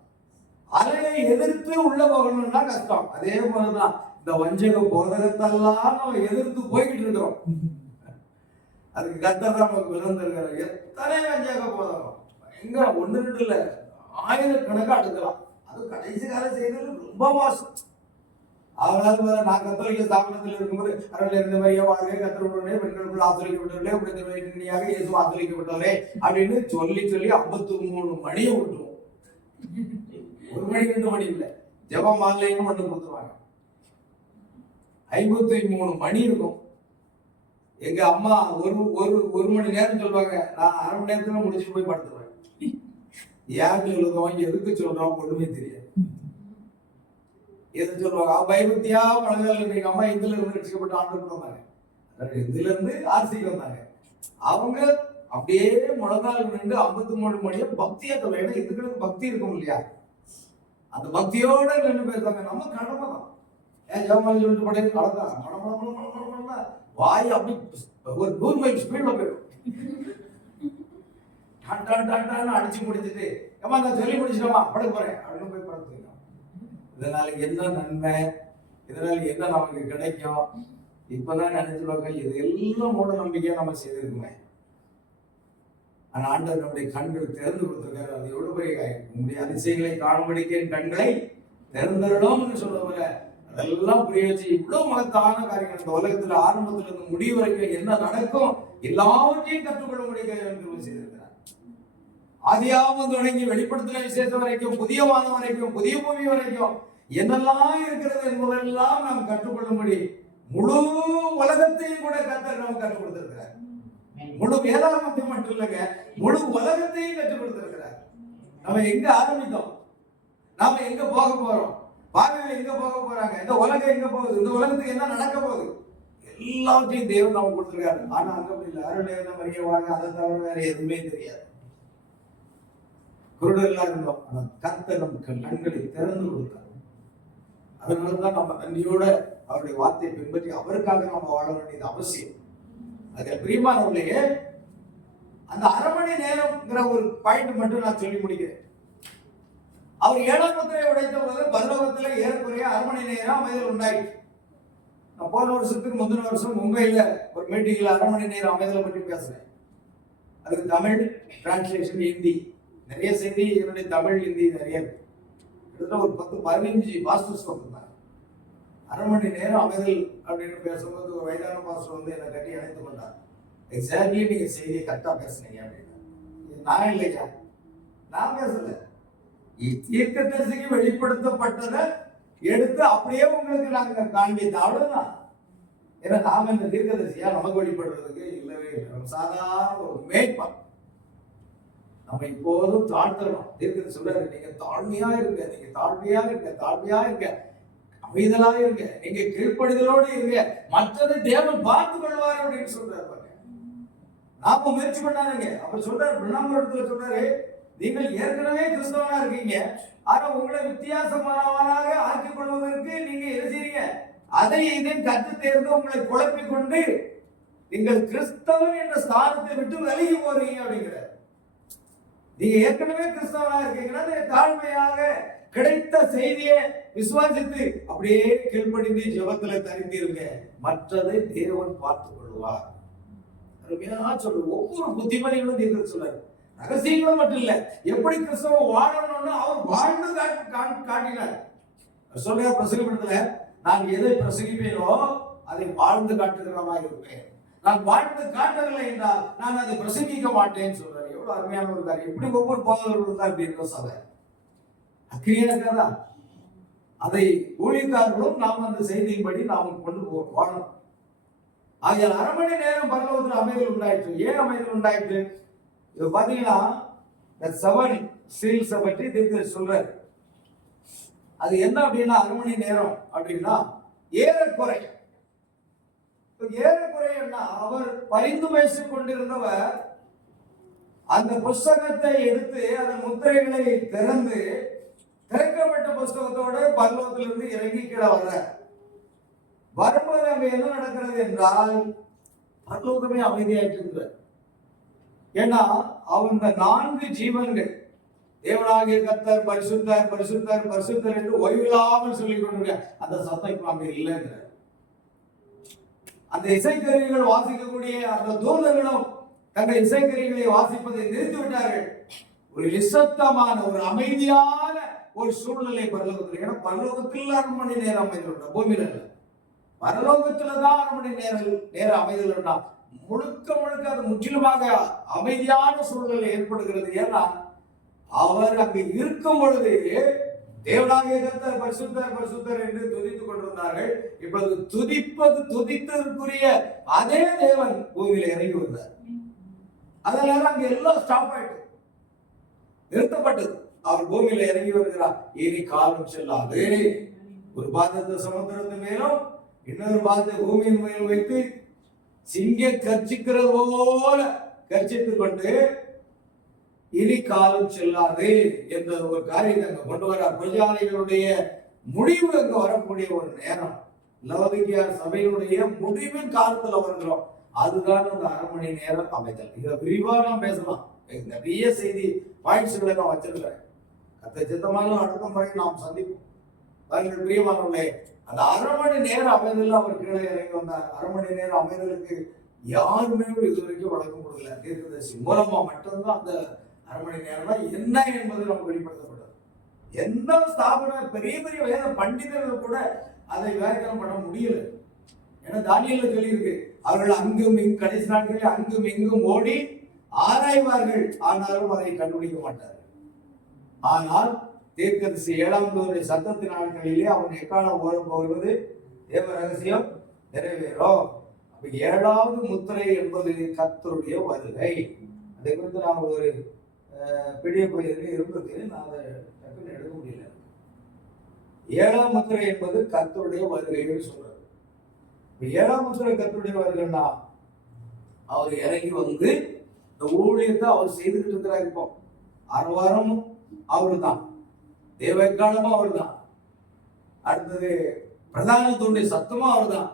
அலையை எதிர்த்து உள்ள போகணும்னா கஷ்டம். அதே போலதான் இந்த வஞ்சக போதகத்தெல்லாம் நம்ம எதிர்த்து போய்கிட்டு இருக்கிறோம். அதுக்கு கர்த்தர் தான் நமக்கு விழுந்திருக்கிறார். எத்தனை வஞ்சக போதகம் பயங்கர 1, 2 இல்ல, ஆயிரக்கணக்காக அடுக்கலாம். அது கடைசி காலம் செய்தது ரொம்ப மோசம். அவங்களால நான் கத்தோலிக்க ஸ்தாபனத்தில் இருக்கும்போது அவர்கள் இருந்த மாதிரியே வாழ்க்கை கத்தருடனே பெண்களுக்குள்ள ஆசிரியப்பட்டவர்களே அப்படியாக இயேசு ஆசிரியப்பட்டவரே அப்படின்னு சொல்லி 53 மணியை விட்டுருவோம். 1 மணி 2 மணி இல்லை, ஜெபம் மாலைன்னு ஒன்று கொடுத்துருவாங்க. 53 மணி இருக்கும். எங்க அம்மா ஒரு மணி நேரம் சொல்லுவாங்க, நான் அரை மணி நேரத்துல முடிச்சுட்டு போய் படுத்துருவேன். யாருக்கு சொல்லுவோம், எதுக்கு சொல்றோம் ஒண்ணுமே தெரியாது. எது சொல்லுவாங்க, பயபக்தியா பழங்கால எங்க அம்மா இந்துல இருந்து ரட்சிக்கப்பட்ட ஆண்டு வந்தாங்க, இந்துல இருந்து ஆர்சிக்கு வந்தாங்க. அவங்க அப்படியே முழங்கால் நின்று 53 மணியை பக்தியா சொல்ல. ஏன்னா இதுகளுக்கு பக்தி இருக்கும் இல்லையா, அந்த பக்தியோட நின்று பேசுவாங்க. நம்ம கடமை தான். ஏன் ஜெவமாலி சொல்லிட்டு படையை கலந்தான் வாய் அப்படி ஒரு 100 மைல் ஸ்பீட்ல போயிடும். அடிச்சு முடிச்சுட்டு ஏமா நான் சொல்லி முடிச்சிட்டோமா படுக்க போறேன் அப்படின்னு போய் படுத்துக்கலாம். இதனால என்ன நன்மை, இதனால என்ன நமக்கு கிடைக்கும்? இப்பதான் நினைச்சு பார்க்க, இது எல்லாம் மூட நம்பிக்கையா நம்ம செய்திருக்குமே. ஆனா ஆண்டவர் நம்முடைய கண்கள் திறந்து கொடுத்திருக்காரு. அது எவ்வளவு பெரிய காரியம். உங்களுடைய அதிசயங்களை காணும்படிக்கு என் கண்களை திறந்துடணும்னு சொல்ல அதெல்லாம் புரிய வச்சு இவ்வளவு மகத்தான காரியங்கள் இந்த உலகத்துல ஆரம்பத்துல இருந்து முடிவு வரைக்கும் என்ன நடக்கும் எல்லாவற்றையும் கற்றுக்கொள்ள முடியும் செய்திருக்கிறார். ஆதியாகமம் தொடங்கி வெளிப்படுத்தின விசேஷம் வரைக்கும், புதிய வானம் வரைக்கும், புதிய பூமி வரைக்கும் என்னெல்லாம் இருக்கிறது என்பதெல்லாம் நாம் கற்றுக்கொள்ளும்படி முழு உலகத்தையும் கூட கர்த்தர் நமக்கு கற்றுக் கொடுத்திருக்கிறார். முழு வேதாகமத்தை மட்டும் இல்லைங்க, முழு உலகத்தையும் கற்றுக் கொடுத்திருக்கிறார். நம்ம எங்க ஆரம்பித்தோம், நாம எங்க போக போறோம், பாவிகள் எங்க போக போறாங்க, இந்த உலகம் எங்க போகுது, இந்த உலகத்துக்கு என்ன நடக்க போகுது, எல்லாத்தையும் தேவன் நமக்கு கொடுத்திருக்காரு. ஆனா அங்க இல்ல, அருள் மறியவாங்க, அதை தவிர வேற எதுவுமே தெரியாது. குருடெல்லாம் இருந்தோம், ஆனால் கர்த்தர் நமக்கு கண்களை திறந்து கொடுத்தார். அதனாலதான் நம்ம நன்றியோட அவருடைய வார்த்தையை பின்பற்றி அவருக்காக நம்ம வாழ வேண்டியது அவசியம். அது பிரியமானவர்களே, அந்த 1/2 மணி நேரம்ங்கிற ஒரு பாயிண்ட் மட்டும் நான் சொல்லி முடிக்கிறேன். அவர் 7ஆம் முத்திரையை உடைத்த போது பரலோகத்துல ஏறக்குறைய 1/2 மணி நேரம் அமைதல் உண்டாயிடுச்சு. நான் போன வருஷத்துக்கு முந்தின வருஷம் மும்பையில ஒரு மீட்டிங்ல 1/2 மணி நேரம் அமைதலை பற்றி பேசுறேன். அதுக்கு தமிழ் டிரான்ஸ்லேஷன், ஹிந்தி, நிறைய செய்தி என்னுடைய தமிழ் ஹிந்தி நிறைய இருக்கு. கிட்டத்தட்ட ஒரு 10-15 பாஸ்டர்ஸ் வந்திருந்தாங்க. 1/2 மணி நேரம் அமைதல் அப்படின்னு பேசும்போது ஒரு வயதான பாஸ்டர் வந்து என்னை கட்டி அணைத்து கொண்டார். எக்ஸாக்ட்லி நீங்க செய்தியை கரெக்டா பேசுனீங்க அப்படின்னு. நான் இல்லையா, நான் பேசல, தீர்க்கதரிசிக்கு வெளிப்படுத்தப்பட்டதை எடுத்து அப்படியே உங்களுக்கு நாங்க காண்பித்த அவ்வளவுதான். ஏன்னா நாம இந்த தீர்க்கதரிசியா நமக்கு வெளிப்படுறதுக்கு இல்லவே இல்லை. சாதாரண ஒரு மேய்ப்பன். நம்ம இப்போதும் தாழ்த்தணும். தீர்க்கதரிசி சொல்றாரு, நீங்க தாழ்மையா இருங்க, நீங்க தாழ்மையா இருங்க, தாழ்மையா இருங்க, அமைதலா இருங்க, நீங்க கீழ்ப்படிதலோடு இருங்க, மற்றது தேவன் பார்த்து கொள்வார் அப்படின்னு சொல்றாரு. நாம முயற்சி பண்ணாதீங்க. அப்ப சொல்றாரு, பிரணாமரத்துல சொல்றாரு, நீங்கள் ஏற்கனவே கிறிஸ்தவனா இருக்கீங்க, ஆனா உங்களை வித்தியாசமானவராக ஆக்கிக் கொள்வதற்கு நீங்க என்ன செய்றீங்க, அதை இதையும் கற்று தேர்ந்து உங்களை குழப்பிக் கொண்டு நீங்கள் கிறிஸ்தவன் என்ற ஸ்தானத்தை விட்டு விலகி போறீங்க அப்படிங்கிற. நீங்க ஏற்கனவே கிறிஸ்தவனா இருக்கீங்கன்னா தாழ்மையாக கிடைத்த செய்தியை விசுவாசித்து அப்படியே கீழ்ப்படிந்து ஜெபத்துல தரித்திருங்க, மற்றதை தேவன் பார்த்துக் கொள்வார். சொல்லு, ஒவ்வொரு புத்திமதிகளும் தீர்க்க சொல்றாரு. ரகசியங்களும் மட்டும் இல்ல, எப்படி கிறிஸ்தவம் வாழணும்னு அவர் வாழ்ந்து காட்டினார். சொல்ற பிரசங்கத்துல, நான் எதை பிரசங்கிப்பேனோ அதை வாழ்ந்து காட்டுகிறவனாக இருப்பேன், நான் வாழ்ந்து காட்டவில்லை என்றால் நான் அதை பிரசங்கிக்க மாட்டேன்னு சொல்றாரு. எவ்வளவு அருமையான ஒரு காரியம். எப்படி ஒவ்வொரு போதவர்களும் தான் இப்படி இருக்க சபை அக்கிரியா இருக்காதா? அதை ஊழியக்காரர்களும் நாம் அந்த செய்தியின்படி நாம் கொண்டு வாழணும். ஆகிய 1/2 மணி நேரம் பரலோகத்தில் அமைதல் உண்டாயிற்று. ஏன் அமைதல் உண்டாயிற்று? இது பாத்தீங்கன்னா 7 சீல்ஸ் பற்றி தீர்க்கதரிசி சொல்றாரு. அது என்ன அப்படின்னா 1/2 மணி நேரம் அப்படின்னா ஏறக்குறை அவர் பரிந்து பேசிக் கொண்டிருந்தவர் அந்த புஸ்தகத்தை எடுத்து அதன் முத்திரைகளை திறந்து திறக்கப்பட்ட புஸ்தகத்தோடு பரலோகத்திலிருந்து இறங்கி கீழே வர்றார். வரும்போது அங்க என்ன நடக்கிறது என்றால் பரலோகமே அமைதியாயிட்டு இருக்கிறார். ஏன்னா அவங்க 4 ஜீவன்கள் தேவனாகிய கர்த்தர் பரிசுத்தர் பரிசுத்தர் பரிசுத்தர் என்று ஓய்வில்லாமல் சொல்லிக் கொண்டிருக்க அந்த சத்தம் இப்ப அங்க இல்லைங்கிற. அந்த இசைக்கருவிகள் வாசிக்கக்கூடிய அந்த தூதர்களும் தங்கள் இசைக்கருவிகளை வாசிப்பதை நிறுத்தி விட்டார்கள். ஒரு நிசப்தமான ஒரு அமைதியான ஒரு சூழ்நிலை பரலோகத்தில். ஏன்னா பரலோகத்தில் 1/2 மணி நேரம் அமைதல், பூமியில இல்ல, பரலோகத்துலதான் 1/2 மணி நேரம் அமைதல். முழுக்க அது முற்றிலுமாக அமைதியான சூழ்நிலை ஏற்படுகிறது. ஏன்னா அவர் அங்கு இருக்கும் பொழுது தேவனாகிய கர்த்தர் பரிசுத்தர் பரிசுத்தர் என்று துதித்துக் கொண்டிருந்தார்கள். இப்பொழுது துதித்ததற்குரிய அதே தேவன் பூமியில இறங்கி வந்தார். அதனால அங்க எல்லாம் ஸ்டாப் ஆயிட்டு நிறுத்தப்பட்டது. அவர் பூமியில இறங்கி வருகிறார். இனி காலம் செல்லாது. ஒரு பாதத்தை சமுத்திரத்தின் மேலும் இன்னொரு பாதத்தை பூமியின் மேலும் வைத்து சிங்க கர்ச்சிக்கிறது போல கர்ச்சித்துக் கொண்டு இனி காலம் செல்லாது என்ற ஒரு காரியத்தை அங்க கொண்டு வர. பிரஜாதிகளுடைய முடிவு அங்க வரக்கூடிய ஒரு நேரம், லவோதிக்கேயர் சபையினுடைய முடிவின் காலத்துல வருகிறோம். அதுதான் அந்த 1/2 மணி நேரம் அமைதல். இதை விரிவா நாம் பேசலாம், நிறைய செய்தி பாயிண்ட்ஸ்களை நான் வச்சிருக்கிறேன். கத்த சித்தமான அடுத்த முறை நாம் சந்திப்போம். பிரியமானவர்களே, அந்த 1/2 மணி நேரம் அமைதல் அவர் கீழே இறங்கி வந்தார். 1/2 மணி நேரம் அமைதலுக்கு யாருமே இதுவரைக்கும் வழக்கம் கொடுக்கல. தீர்க்கதரிசி மூலமா மட்டும்தான் அந்த அரை மணி நேரம் தான் என்ன என்பது நமக்கு வெளிப்படுத்தப்பட்டது. எந்த ஸ்தாபன பெரிய பெரிய வேத பண்டிதர்கள் கூட அதை வியாக்கியானம் பண்ண முடியல. ஏன்னா தானியேல்ல சொல்லியிருக்கு, அவர்கள் அங்கும் இங்கும் கடைசி நாட்களில் அங்கும் இங்கும் ஓடி ஆராய்வார்கள், ஆனாலும் அதை கண்டுபிடிக்க மாட்டார்கள். ஆனால் தீர்க்கதரிசி 7ஆம் தூதனுடைய சத்தத்தின் நாட்களிலே அவன் எக்காலம் ஓரம் போகிறது தேவ ரகசியம் நிறைவேறும். அப்ப 7வது முத்திரை என்பது கர்த்தருடைய வருகை. அதை குறித்து நான் ஒரு பிடிஎஃப் இருந்தது, நான் அதை டக்குன்னு எடுக்க முடியல. 7ஆம் முத்திரை என்பது கர்த்தருடைய வருகைன்னு சொல்றாரு. 7ஆம் முத்திரை கர்த்தருடைய வருகைன்னா அவர் இறங்கி வந்து இந்த ஊழியத்தை அவர் செய்துகிட்டு இருக்கிறார். இப்போ 6 வாரமும் அவரு தான், தேவக்காலமும் அவர் தான், அடுத்தது பிரதான தூண்டுடைய சத்தமும் அவர் தான்.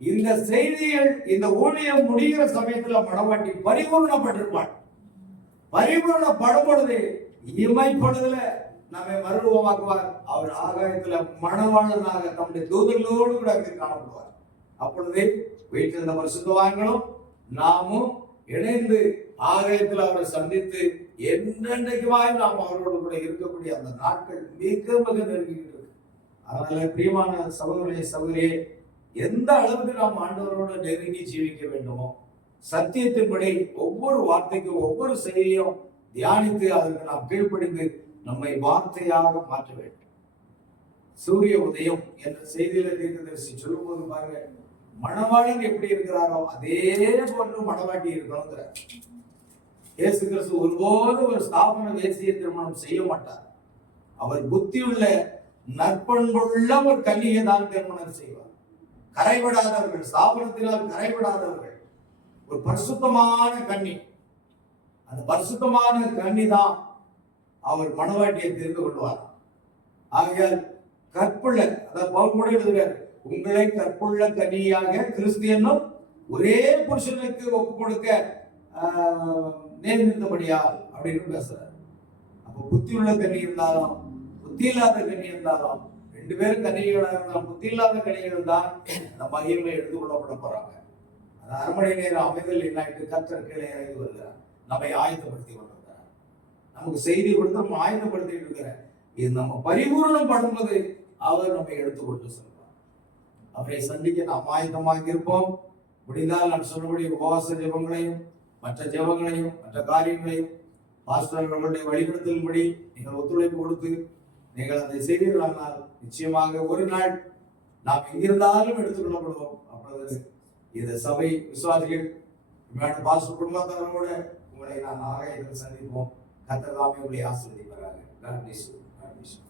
இந்த செய்திகள் இந்த ஊழியம் முடிகிற சமயத்துல மணவாட்டி பரிபூர்ணப்பட்டிருப்பாள். பரிபூர்ணப்படும் பொழுது இமைப்படுதல நம்மை மறுரூபமாக்குவார். அவர் ஆகாயத்துல மணவாளனாக தம்முடைய தூதர்களோடு கூட அங்கு காணப்படுவார். அப்பொழுது வீட்டில் நம்ம சுத்தவாங்களும் நாமும் இணைந்து ஆகாயத்தில் அவரை சந்தித்து என்னென்றைக்குமாய் நாம் அவரோடு கூட இருக்கக்கூடிய அந்த நாட்கள் மிக மிக நெருங்கிட்டு இருக்கு. அதனால பிரியமான சகோதரர்களே சகோதரியே, எந்த அளவுக்கு நாம் ஆண்டவரோடு நெருங்கி ஜீவிக்க வேண்டுமோ, சத்தியத்தின்படி ஒவ்வொரு வார்த்தைக்கும் ஒவ்வொரு செய்தியும் தியானித்து அதற்கு நாம் கீழ்ப்படிந்து நம்மை வார்த்தையாக மாற்ற வேண்டும். சூரிய உதயம் என்ற செய்தியில தீர்க்கதரிசி சொல்லும் போது பாருங்க, மணவாளன் எப்படி இருக்கிறாரோ அதே போன்று மணவாட்டி இருக்கணுங்கிற. இயேசு கிறிஸ்து ஒருபோது ஒரு ஸ்தாபன வேசிய திருமணம் செய்ய மாட்டார். அவர் புத்தியுள்ள நற்பண்புள்ள ஒரு கன்னியை தான் திருமணம் செய்வார். கரைபடாதவர்கள், ஸ்தாபனத்தினால் கரைபடாதவர்கள், ஒரு பரிசுத்தமான கன்னி. அந்த பரிசுத்தமான கன்னி தான் அவர் மணவாட்டியை தெரிந்து கொள்வார். ஆகையால் கற்புள்ள, அதாவது பவுல் கூட எழுதுகிறார், உங்களை கற்புள்ள கன்னியாக கிறிஸ்து என்னும் ஒரே புருஷனுக்கு ஒப்பு கொடுக்க நியமித்தபடியா அப்படின்னு பேசுறாரு. அப்ப புத்தி உள்ள கன்னி இருந்தாலும் புத்தி இல்லாத கன்னி இருந்தாலும் 2 பேரும் கன்னிகளாக இருந்தாலும் புத்தி இல்லாத கன்னிகள் தான் அந்த மகிமை எடுத்துக் கொள்ளப்பட போறாங்க. அந்த 1/2 மணி நேரம் அமைதல் என்னாயிட்டு கர்த்தர் கீழே இறங்கி வருகிறார், நம்மை ஆயத்தப்படுத்தி கொண்டிருக்கிறார். நமக்கு செய்தி கொடுத்து நம்ம ஆயத்தப்படுத்திட்டு இருக்கிறார். இது நம்ம பரிபூர்ணம் படும்போது அவர் நம்மை எடுத்துக்கொண்டு செல்வார். அவரை சந்திக்க நாம் ஆயத்தமாக இருப்போம். முடிந்தால் நான் சொன்னபடி உபவாச ஜெபங்களையும் மற்ற ஜெபங்களையும் மற்ற காரியங்களையும் பாஸ்டர்களுடைய வழிபடுத்தலின்படி நீங்கள் ஒத்துழைப்பு கொடுத்து நீங்கள் அதை செய்வீர்களானால் நிச்சயமாக ஒரு நாள் நாம் எங்கிருந்தாலும் எடுத்துக்கொள்ளப்படுவோம். அப்பொழுது இந்த சபை விசுவாசிகள் பாஸ்டர் குடும்பத்தாரோட உங்களை நான் ஆகாயத்தில் சந்திப்போம். கர்த்தர் தாமே உங்களை ஆசீர்வதிப்பாராக. God bless you. God bless you.